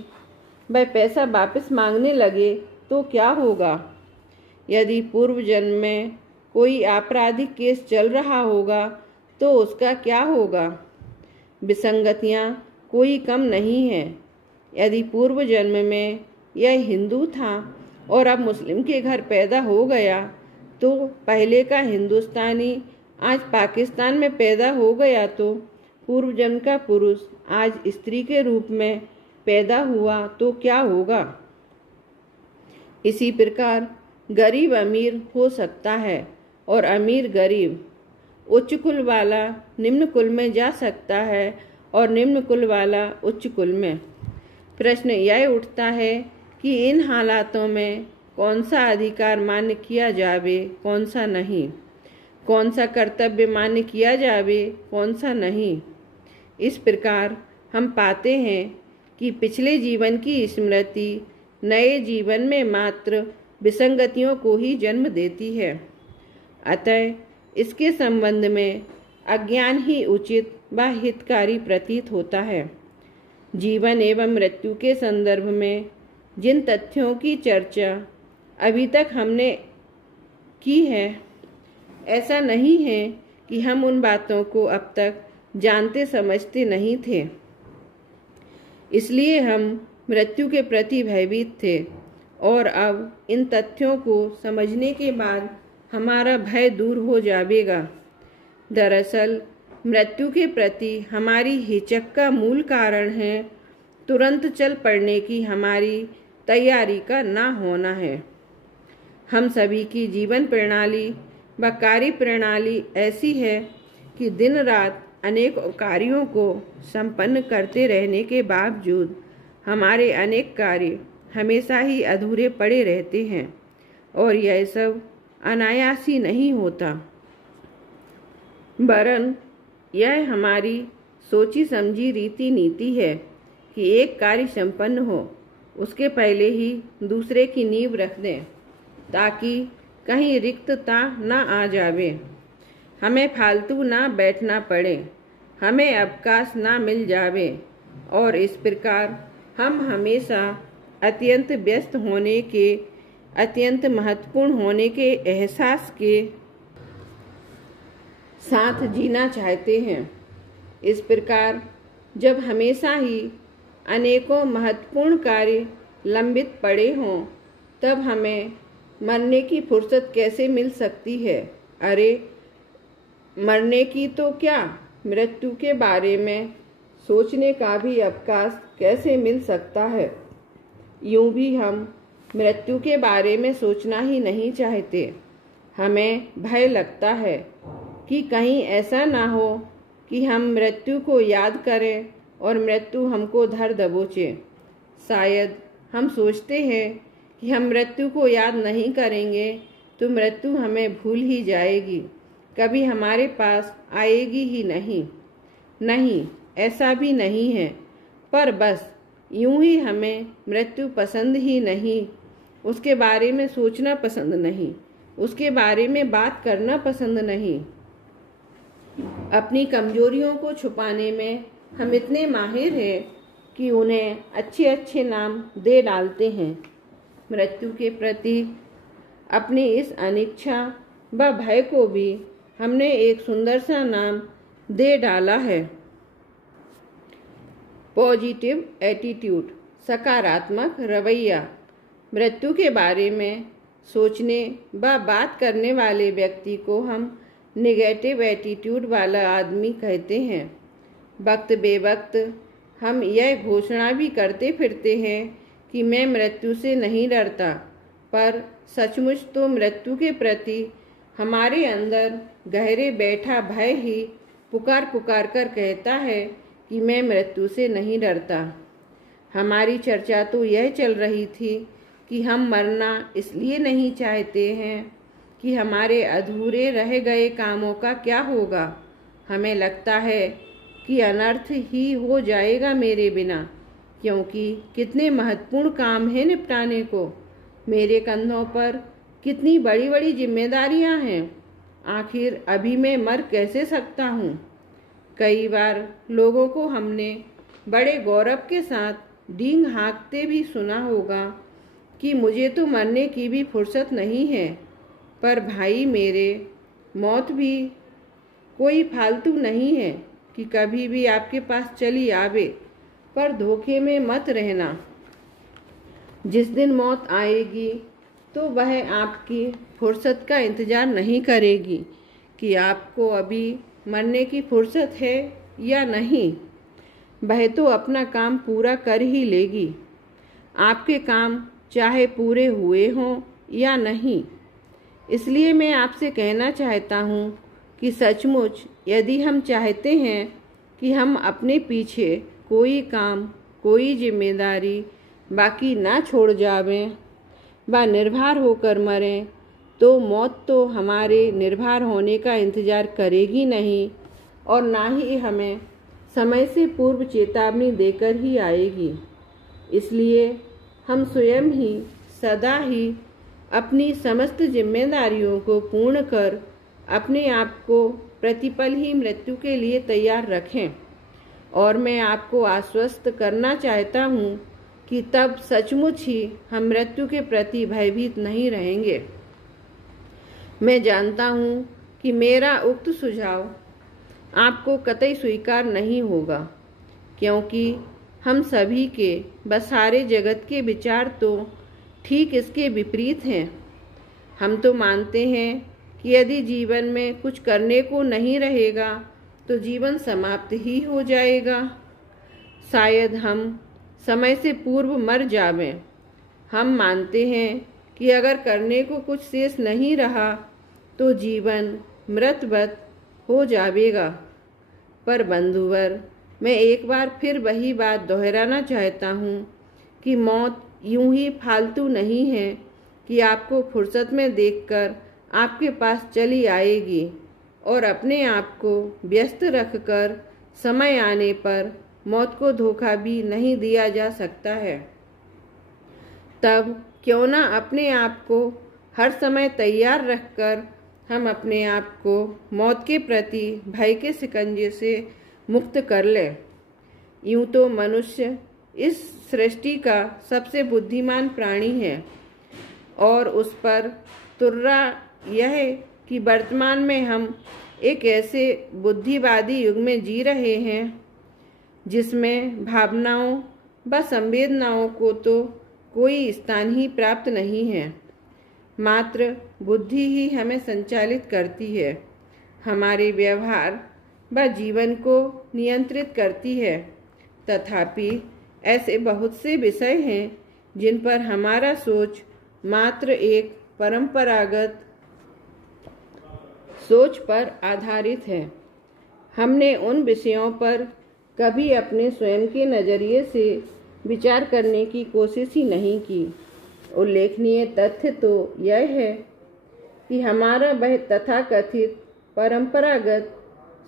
वह पैसा वापस मांगने लगे तो क्या होगा? यदि पूर्व जन्म में कोई आपराधिक केस चल रहा होगा तो उसका क्या होगा? विसंगतियां कोई कम नहीं है। यदि पूर्व जन्म में यह हिंदू था और अब मुस्लिम के घर पैदा हो गया, तो पहले का हिंदुस्तानी आज पाकिस्तान में पैदा हो गया तो पूर्व जन्म का पुरुष आज स्त्री के रूप में पैदा हुआ तो क्या होगा? इसी प्रकार गरीब अमीर हो सकता है और अमीर गरीब, उच्च कुल वाला निम्न कुल में जा सकता है और निम्न कुल वाला उच्च कुल में। प्रश्न यह उठता है कि इन हालातों में कौन सा अधिकार मान्य किया जावे, कौन सा नहीं, कौन सा कर्तव्य मान्य किया जावे, कौन सा नहीं। इस प्रकार हम पाते हैं कि पिछले जीवन की स्मृति नए जीवन में मात्र विसंगतियों को ही जन्म देती है। अतः इसके संबंध में अज्ञान ही उचित व हितकारी प्रतीत होता है। जीवन एवं मृत्यु के संदर्भ में जिन तथ्यों की चर्चा अभी तक हमने की है, ऐसा नहीं है कि हम उन बातों को अब तक जानते समझते नहीं थे, इसलिए हम मृत्यु के प्रति भयभीत थे, और अब इन तथ्यों को समझने के बाद हमारा भय दूर हो जाएगा। दरअसल मृत्यु के प्रति हमारी हिचक का मूल कारण है तुरंत चल पड़ने की हमारी तैयारी का ना होना है। हम सभी की जीवन प्रणाली व कार्य प्रणाली ऐसी है कि दिन रात अनेक कार्यों को संपन्न करते रहने के बावजूद हमारे अनेक कार्य हमेशा ही अधूरे पड़े रहते हैं, और यह सब अनायास ही नहीं होता, वरन यह हमारी सोची समझी रीति नीति है कि एक कार्य संपन्न हो उसके पहले ही दूसरे की नींव रख दें, ताकि कहीं रिक्तता न आ जावे, हमें फालतू ना बैठना पड़े, हमें अवकाश ना मिल जावे, और इस प्रकार हम हमेशा अत्यंत व्यस्त होने के, अत्यंत महत्वपूर्ण होने के एहसास के साथ जीना चाहते हैं। इस प्रकार जब हमेशा ही अनेकों महत्वपूर्ण कार्य लंबित पड़े हों, तब हमें मरने की फुर्सत कैसे मिल सकती है? अरे मरने की तो क्या, मृत्यु के बारे में सोचने का भी अवकाश कैसे मिल सकता है? यूं भी हम मृत्यु के बारे में सोचना ही नहीं चाहते। हमें भय लगता है कि कहीं ऐसा ना हो कि हम मृत्यु को याद करें और मृत्यु हमको धर दबोचे। शायद हम सोचते हैं कि हम मृत्यु को याद नहीं करेंगे तो मृत्यु हमें भूल ही जाएगी, कभी हमारे पास आएगी ही नहीं। नहीं, ऐसा भी नहीं है, पर बस यूं ही हमें मृत्यु पसंद ही नहीं, उसके बारे में सोचना पसंद नहीं, उसके बारे में बात करना पसंद नहीं। अपनी कमजोरियों को छुपाने में हम इतने माहिर हैं कि उन्हें अच्छे अच्छे नाम दे डालते हैं। मृत्यु के प्रति अपनी इस अनिच्छा व भय को भी हमने एक सुंदर सा नाम दे डाला है, पॉजिटिव एटीट्यूड, सकारात्मक रवैया। मृत्यु के बारे में सोचने व बात करने वाले व्यक्ति को हम नेगेटिव एटीट्यूड वाला आदमी कहते हैं। वक्त बेवक्त हम यह घोषणा भी करते फिरते हैं कि मैं मृत्यु से नहीं डरता, पर सचमुच तो मृत्यु के प्रति हमारे अंदर गहरे बैठा भय ही पुकार पुकार कर कहता है कि मैं मृत्यु से नहीं डरता। हमारी चर्चा तो यह चल रही थी कि हम मरना इसलिए नहीं चाहते हैं कि हमारे अधूरे रह गए कामों का क्या होगा। हमें लगता है कि अनर्थ ही हो जाएगा मेरे बिना, क्योंकि कितने महत्वपूर्ण काम हैं निपटाने को। मेरे कंधों पर कितनी बड़ी बड़ी जिम्मेदारियां हैं, आखिर अभी मैं मर कैसे सकता हूँ। कई बार लोगों को हमने बड़े गौरव के साथ डींग हाँकते भी सुना होगा कि मुझे तो मरने की भी फुर्सत नहीं है। पर भाई मेरे, मौत भी कोई फालतू नहीं है कि कभी भी आपके पास चली आवे, पर धोखे में मत रहना। जिस दिन मौत आएगी तो वह आपकी फुर्सत का इंतज़ार नहीं करेगी कि आपको अभी मरने की फुर्सत है या नहीं। वह तो अपना काम पूरा कर ही लेगी, आपके काम चाहे पूरे हुए हों या नहीं। इसलिए मैं आपसे कहना चाहता हूँ कि सचमुच यदि हम चाहते हैं कि हम अपने पीछे कोई काम, कोई जिम्मेदारी बाकी ना छोड़ जावें व निर्भर होकर मरें, तो मौत तो हमारे निर्भर होने का इंतज़ार करेगी नहीं और ना ही हमें समय से पूर्व चेतावनी देकर ही आएगी। इसलिए हम स्वयं ही सदा ही अपनी समस्त जिम्मेदारियों को पूर्ण कर अपने आप को प्रतिपल ही मृत्यु के लिए तैयार रखें। और मैं आपको आश्वस्त करना चाहता हूँ कि तब सचमुच ही हम मृत्यु के प्रति भयभीत नहीं रहेंगे। मैं जानता हूँ कि मेरा उक्त सुझाव आपको कतई स्वीकार नहीं होगा, क्योंकि हम सभी के व सारे जगत के विचार तो ठीक इसके विपरीत हैं। हम तो मानते हैं कि यदि जीवन में कुछ करने को नहीं रहेगा तो जीवन समाप्त ही हो जाएगा। शायद हम समय से पूर्व मर जावें। हम मानते हैं कि अगर करने को कुछ शेष नहीं रहा तो जीवन मृतवत हो जाएगा। पर बंधुवर, मैं एक बार फिर वही बात दोहराना चाहता हूँ कि मौत यूं ही फालतू नहीं है कि आपको फुर्सत में देखकर आपके पास चली आएगी और अपने आप को व्यस्त रखकर समय आने पर मौत को धोखा भी नहीं दिया जा सकता है। तब क्यों ना अपने आप को हर समय तैयार रखकर हम अपने आप को मौत के प्रति भय के शिकंजे से मुक्त कर लें। यूं तो मनुष्य इस सृष्टि का सबसे बुद्धिमान प्राणी है और उस पर तुर्रा यह है कि वर्तमान में हम एक ऐसे बुद्धिवादी युग में जी रहे हैं जिसमें भावनाओं व संवेदनाओं को तो कोई स्थान ही प्राप्त नहीं है। मात्र बुद्धि ही हमें संचालित करती है, हमारे व्यवहार व जीवन को नियंत्रित करती है। तथापि ऐसे बहुत से विषय हैं जिन पर हमारा सोच मात्र एक परंपरागत सोच पर आधारित है। हमने उन विषयों पर कभी अपने स्वयं के नज़रिए से विचार करने की कोशिश ही नहीं की। उल्लेखनीय तथ्य तो यह है कि हमारा वह तथाकथित परंपरागत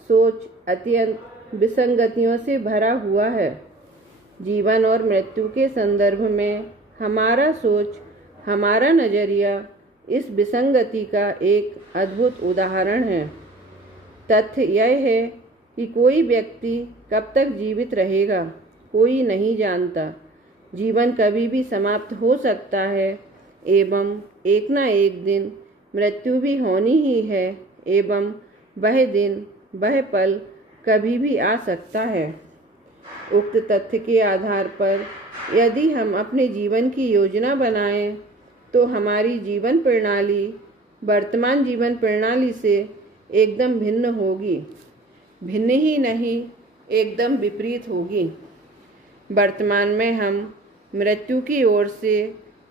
सोच अत्यंत विसंगतियों से भरा हुआ है। जीवन और मृत्यु के संदर्भ में हमारा सोच, हमारा नज़रिया इस विसंगति का एक अद्भुत उदाहरण है। तथ्य यह है कि कोई व्यक्ति कब तक जीवित रहेगा, कोई नहीं जानता। जीवन कभी भी समाप्त हो सकता है एवं एक न एक दिन मृत्यु भी होनी ही है एवं वह दिन, वह पल कभी भी आ सकता है। उक्त तथ्य के आधार पर यदि हम अपने जीवन की योजना बनाएं तो हमारी जीवन प्रणाली वर्तमान जीवन प्रणाली से एकदम भिन्न होगी। भिन्न ही नहीं, एकदम विपरीत होगी। वर्तमान में हम मृत्यु की ओर से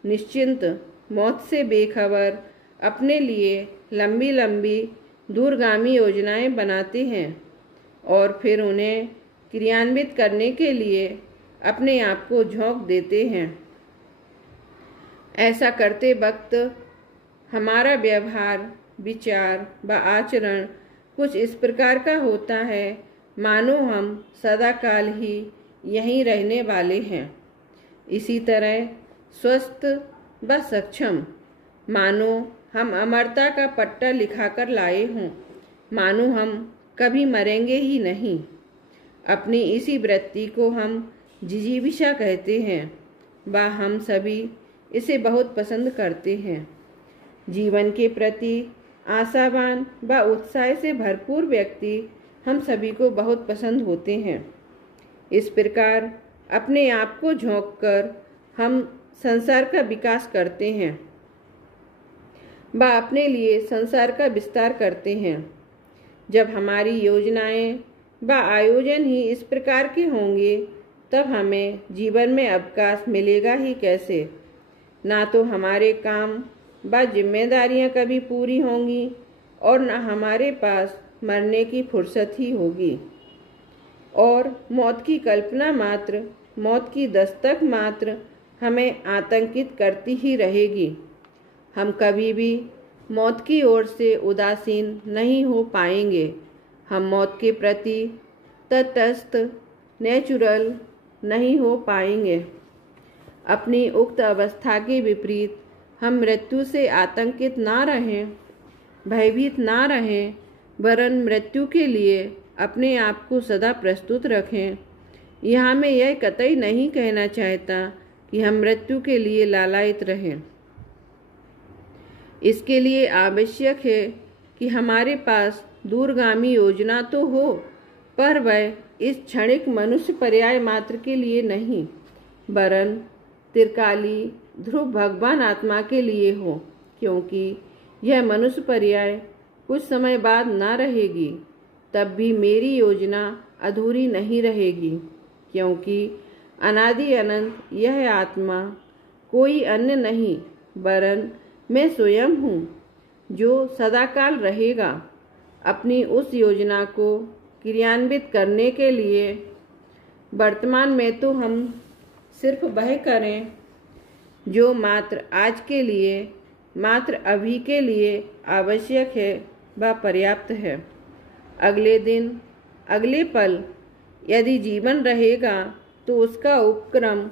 निश्चिंत, मौत से बेखबर अपने लिए लंबी लंबी दूरगामी योजनाएं बनाते हैं और फिर उन्हें क्रियान्वित करने के लिए अपने आप को झोंक देते हैं। ऐसा करते वक्त हमारा व्यवहार, विचार व आचरण कुछ इस प्रकार का होता है मानो हम सदाकाल ही यहीं रहने वाले हैं। इसी तरह स्वस्थ व सक्षम मानो हम अमरता का पट्टा लिखाकर लाए हों, मानो हम कभी मरेंगे ही नहीं। अपनी इसी वृत्ति को हम जिजीविषा कहते हैं व हम सभी इसे बहुत पसंद करते हैं। जीवन के प्रति आशावान व उत्साह से भरपूर व्यक्ति हम सभी को बहुत पसंद होते हैं। इस प्रकार अपने आप को झोंककर हम संसार का विकास करते हैं व अपने लिए संसार का विस्तार करते हैं। जब हमारी योजनाएं व आयोजन ही इस प्रकार के होंगे तब हमें जीवन में अवकाश मिलेगा ही कैसे। ना तो हमारे काम व जिम्मेदारियां कभी पूरी होंगी और न हमारे पास मरने की फुर्सत ही होगी और मौत की कल्पना मात्र, मौत की दस्तक मात्र हमें आतंकित करती ही रहेगी। हम कभी भी मौत की ओर से उदासीन नहीं हो पाएंगे। हम मौत के प्रति तटस्थ, नेचुरल नहीं हो पाएंगे। अपनी उक्त अवस्था के विपरीत हम मृत्यु से आतंकित ना रहें, भयभीत ना रहें, वरन मृत्यु के लिए अपने आप को सदा प्रस्तुत रखें। यहाँ मैं यह कतई नहीं कहना चाहता कि हम मृत्यु के लिए लालायित रहें। इसके लिए आवश्यक है कि हमारे पास दूरगामी योजना तो हो, पर वह इस क्षणिक मनुष्य पर्याय मात्र के लिए नहीं, वरन त्रिकाली ध्रुव भगवान आत्मा के लिए हो, क्योंकि यह मनुष्य पर्याय कुछ समय बाद ना रहेगी, तब भी मेरी योजना अधूरी नहीं रहेगी, क्योंकि अनादि अनंत यह आत्मा कोई अन्य नहीं वरन मैं स्वयं हूँ जो सदाकाल रहेगा। अपनी उस योजना को क्रियान्वित करने के लिए वर्तमान में तो हम सिर्फ वह करें जो मात्र आज के लिए, मात्र अभी के लिए आवश्यक है व पर्याप्त है। अगले दिन, अगले पल यदि जीवन रहेगा तो उसका उपक्रम,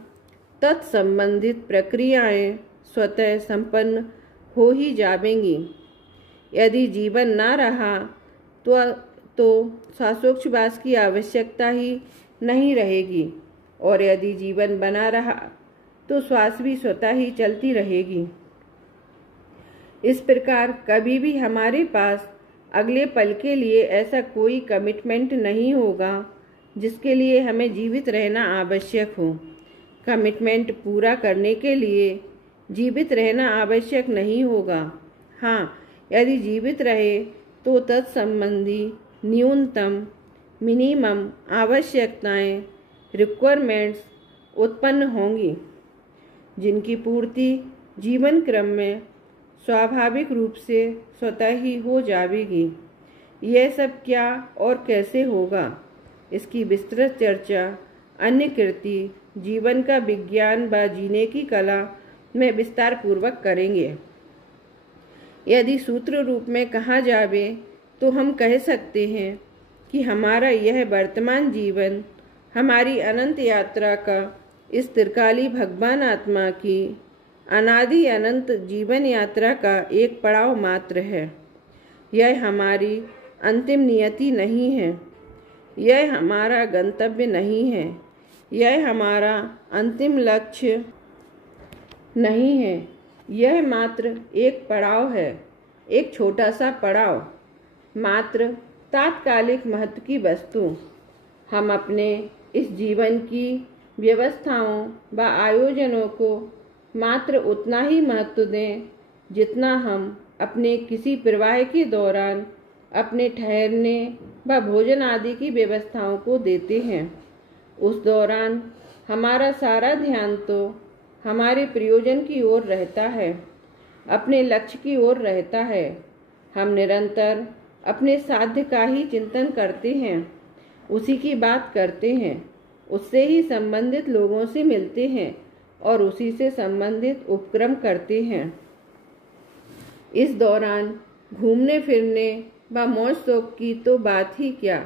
तत्संबंधित प्रक्रियाएं स्वतः संपन्न हो ही जावेंगी। यदि जीवन ना रहा तो श्वासोच्छ्वास की आवश्यकता ही नहीं रहेगी और यदि जीवन बना रहा तो श्वास भी स्वतः ही चलती रहेगी। इस प्रकार कभी भी हमारे पास अगले पल के लिए ऐसा कोई कमिटमेंट नहीं होगा जिसके लिए हमें जीवित रहना आवश्यक हो। कमिटमेंट पूरा करने के लिए जीवित रहना आवश्यक नहीं होगा। हाँ, यदि जीवित रहे तो तत्संबंधी न्यूनतम मिनिमम आवश्यकताएं रिक्वायरमेंट्स उत्पन्न होंगी, जिनकी पूर्ति जीवन क्रम में स्वाभाविक रूप से स्वतः ही हो जाएगी। यह सब क्या और कैसे होगा, इसकी विस्तृत चर्चा अन्य कृति जीवन का विज्ञान व जीने की कला में विस्तार पूर्वक करेंगे। यदि सूत्र रूप में कहा जाए तो हम कह सकते हैं कि हमारा यह वर्तमान जीवन हमारी अनंत यात्रा का इस त्रिकाली भगवान आत्मा की अनादि अनंत जीवन यात्रा का एक पड़ाव मात्र है। यह हमारी अंतिम नियति नहीं है, यह हमारा गंतव्य नहीं है, यह हमारा अंतिम लक्ष्य नहीं है। यह मात्र एक पड़ाव है, एक छोटा सा पड़ाव, मात्र तात्कालिक महत्व की वस्तु। हम अपने इस जीवन की व्यवस्थाओं व आयोजनों को मात्र उतना ही महत्व दें जितना हम अपने किसी प्रवाह के दौरान अपने ठहरने व भोजन आदि की व्यवस्थाओं को देते हैं। उस दौरान हमारा सारा ध्यान तो हमारे प्रयोजन की ओर रहता है, अपने लक्ष्य की ओर रहता है। हम निरंतर अपने साध्य का ही चिंतन करते हैं, उसी की बात करते हैं, उससे ही संबंधित लोगों से मिलते हैं और उसी से संबंधित उपक्रम करते हैं। इस दौरान घूमने फिरने व मौज शौक की तो बात ही क्या,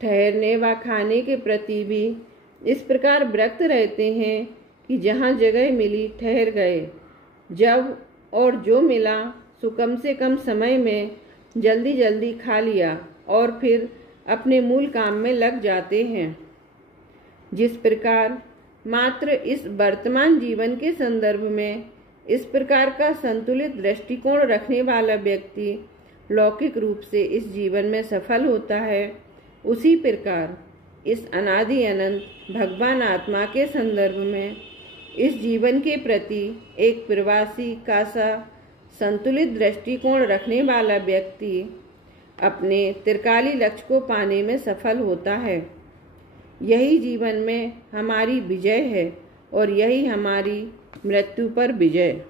ठहरने व खाने के प्रति भी इस प्रकार व्यस्त रहते हैं कि जहाँ जगह मिली ठहर गए, जब और जो मिला सो कम से कम समय में जल्दी जल्दी खा लिया और फिर अपने मूल काम में लग जाते हैं। जिस प्रकार मात्र इस वर्तमान जीवन के संदर्भ में इस प्रकार का संतुलित दृष्टिकोण रखने वाला व्यक्ति लौकिक रूप से इस जीवन में सफल होता है, उसी प्रकार इस अनादि अनंत भगवान आत्मा के संदर्भ में इस जीवन के प्रति एक प्रवासी का सा संतुलित दृष्टिकोण रखने वाला व्यक्ति अपने त्रिकाली लक्ष्य को पाने में सफल होता है। यही जीवन में हमारी विजय है और यही हमारी मृत्यु पर विजय।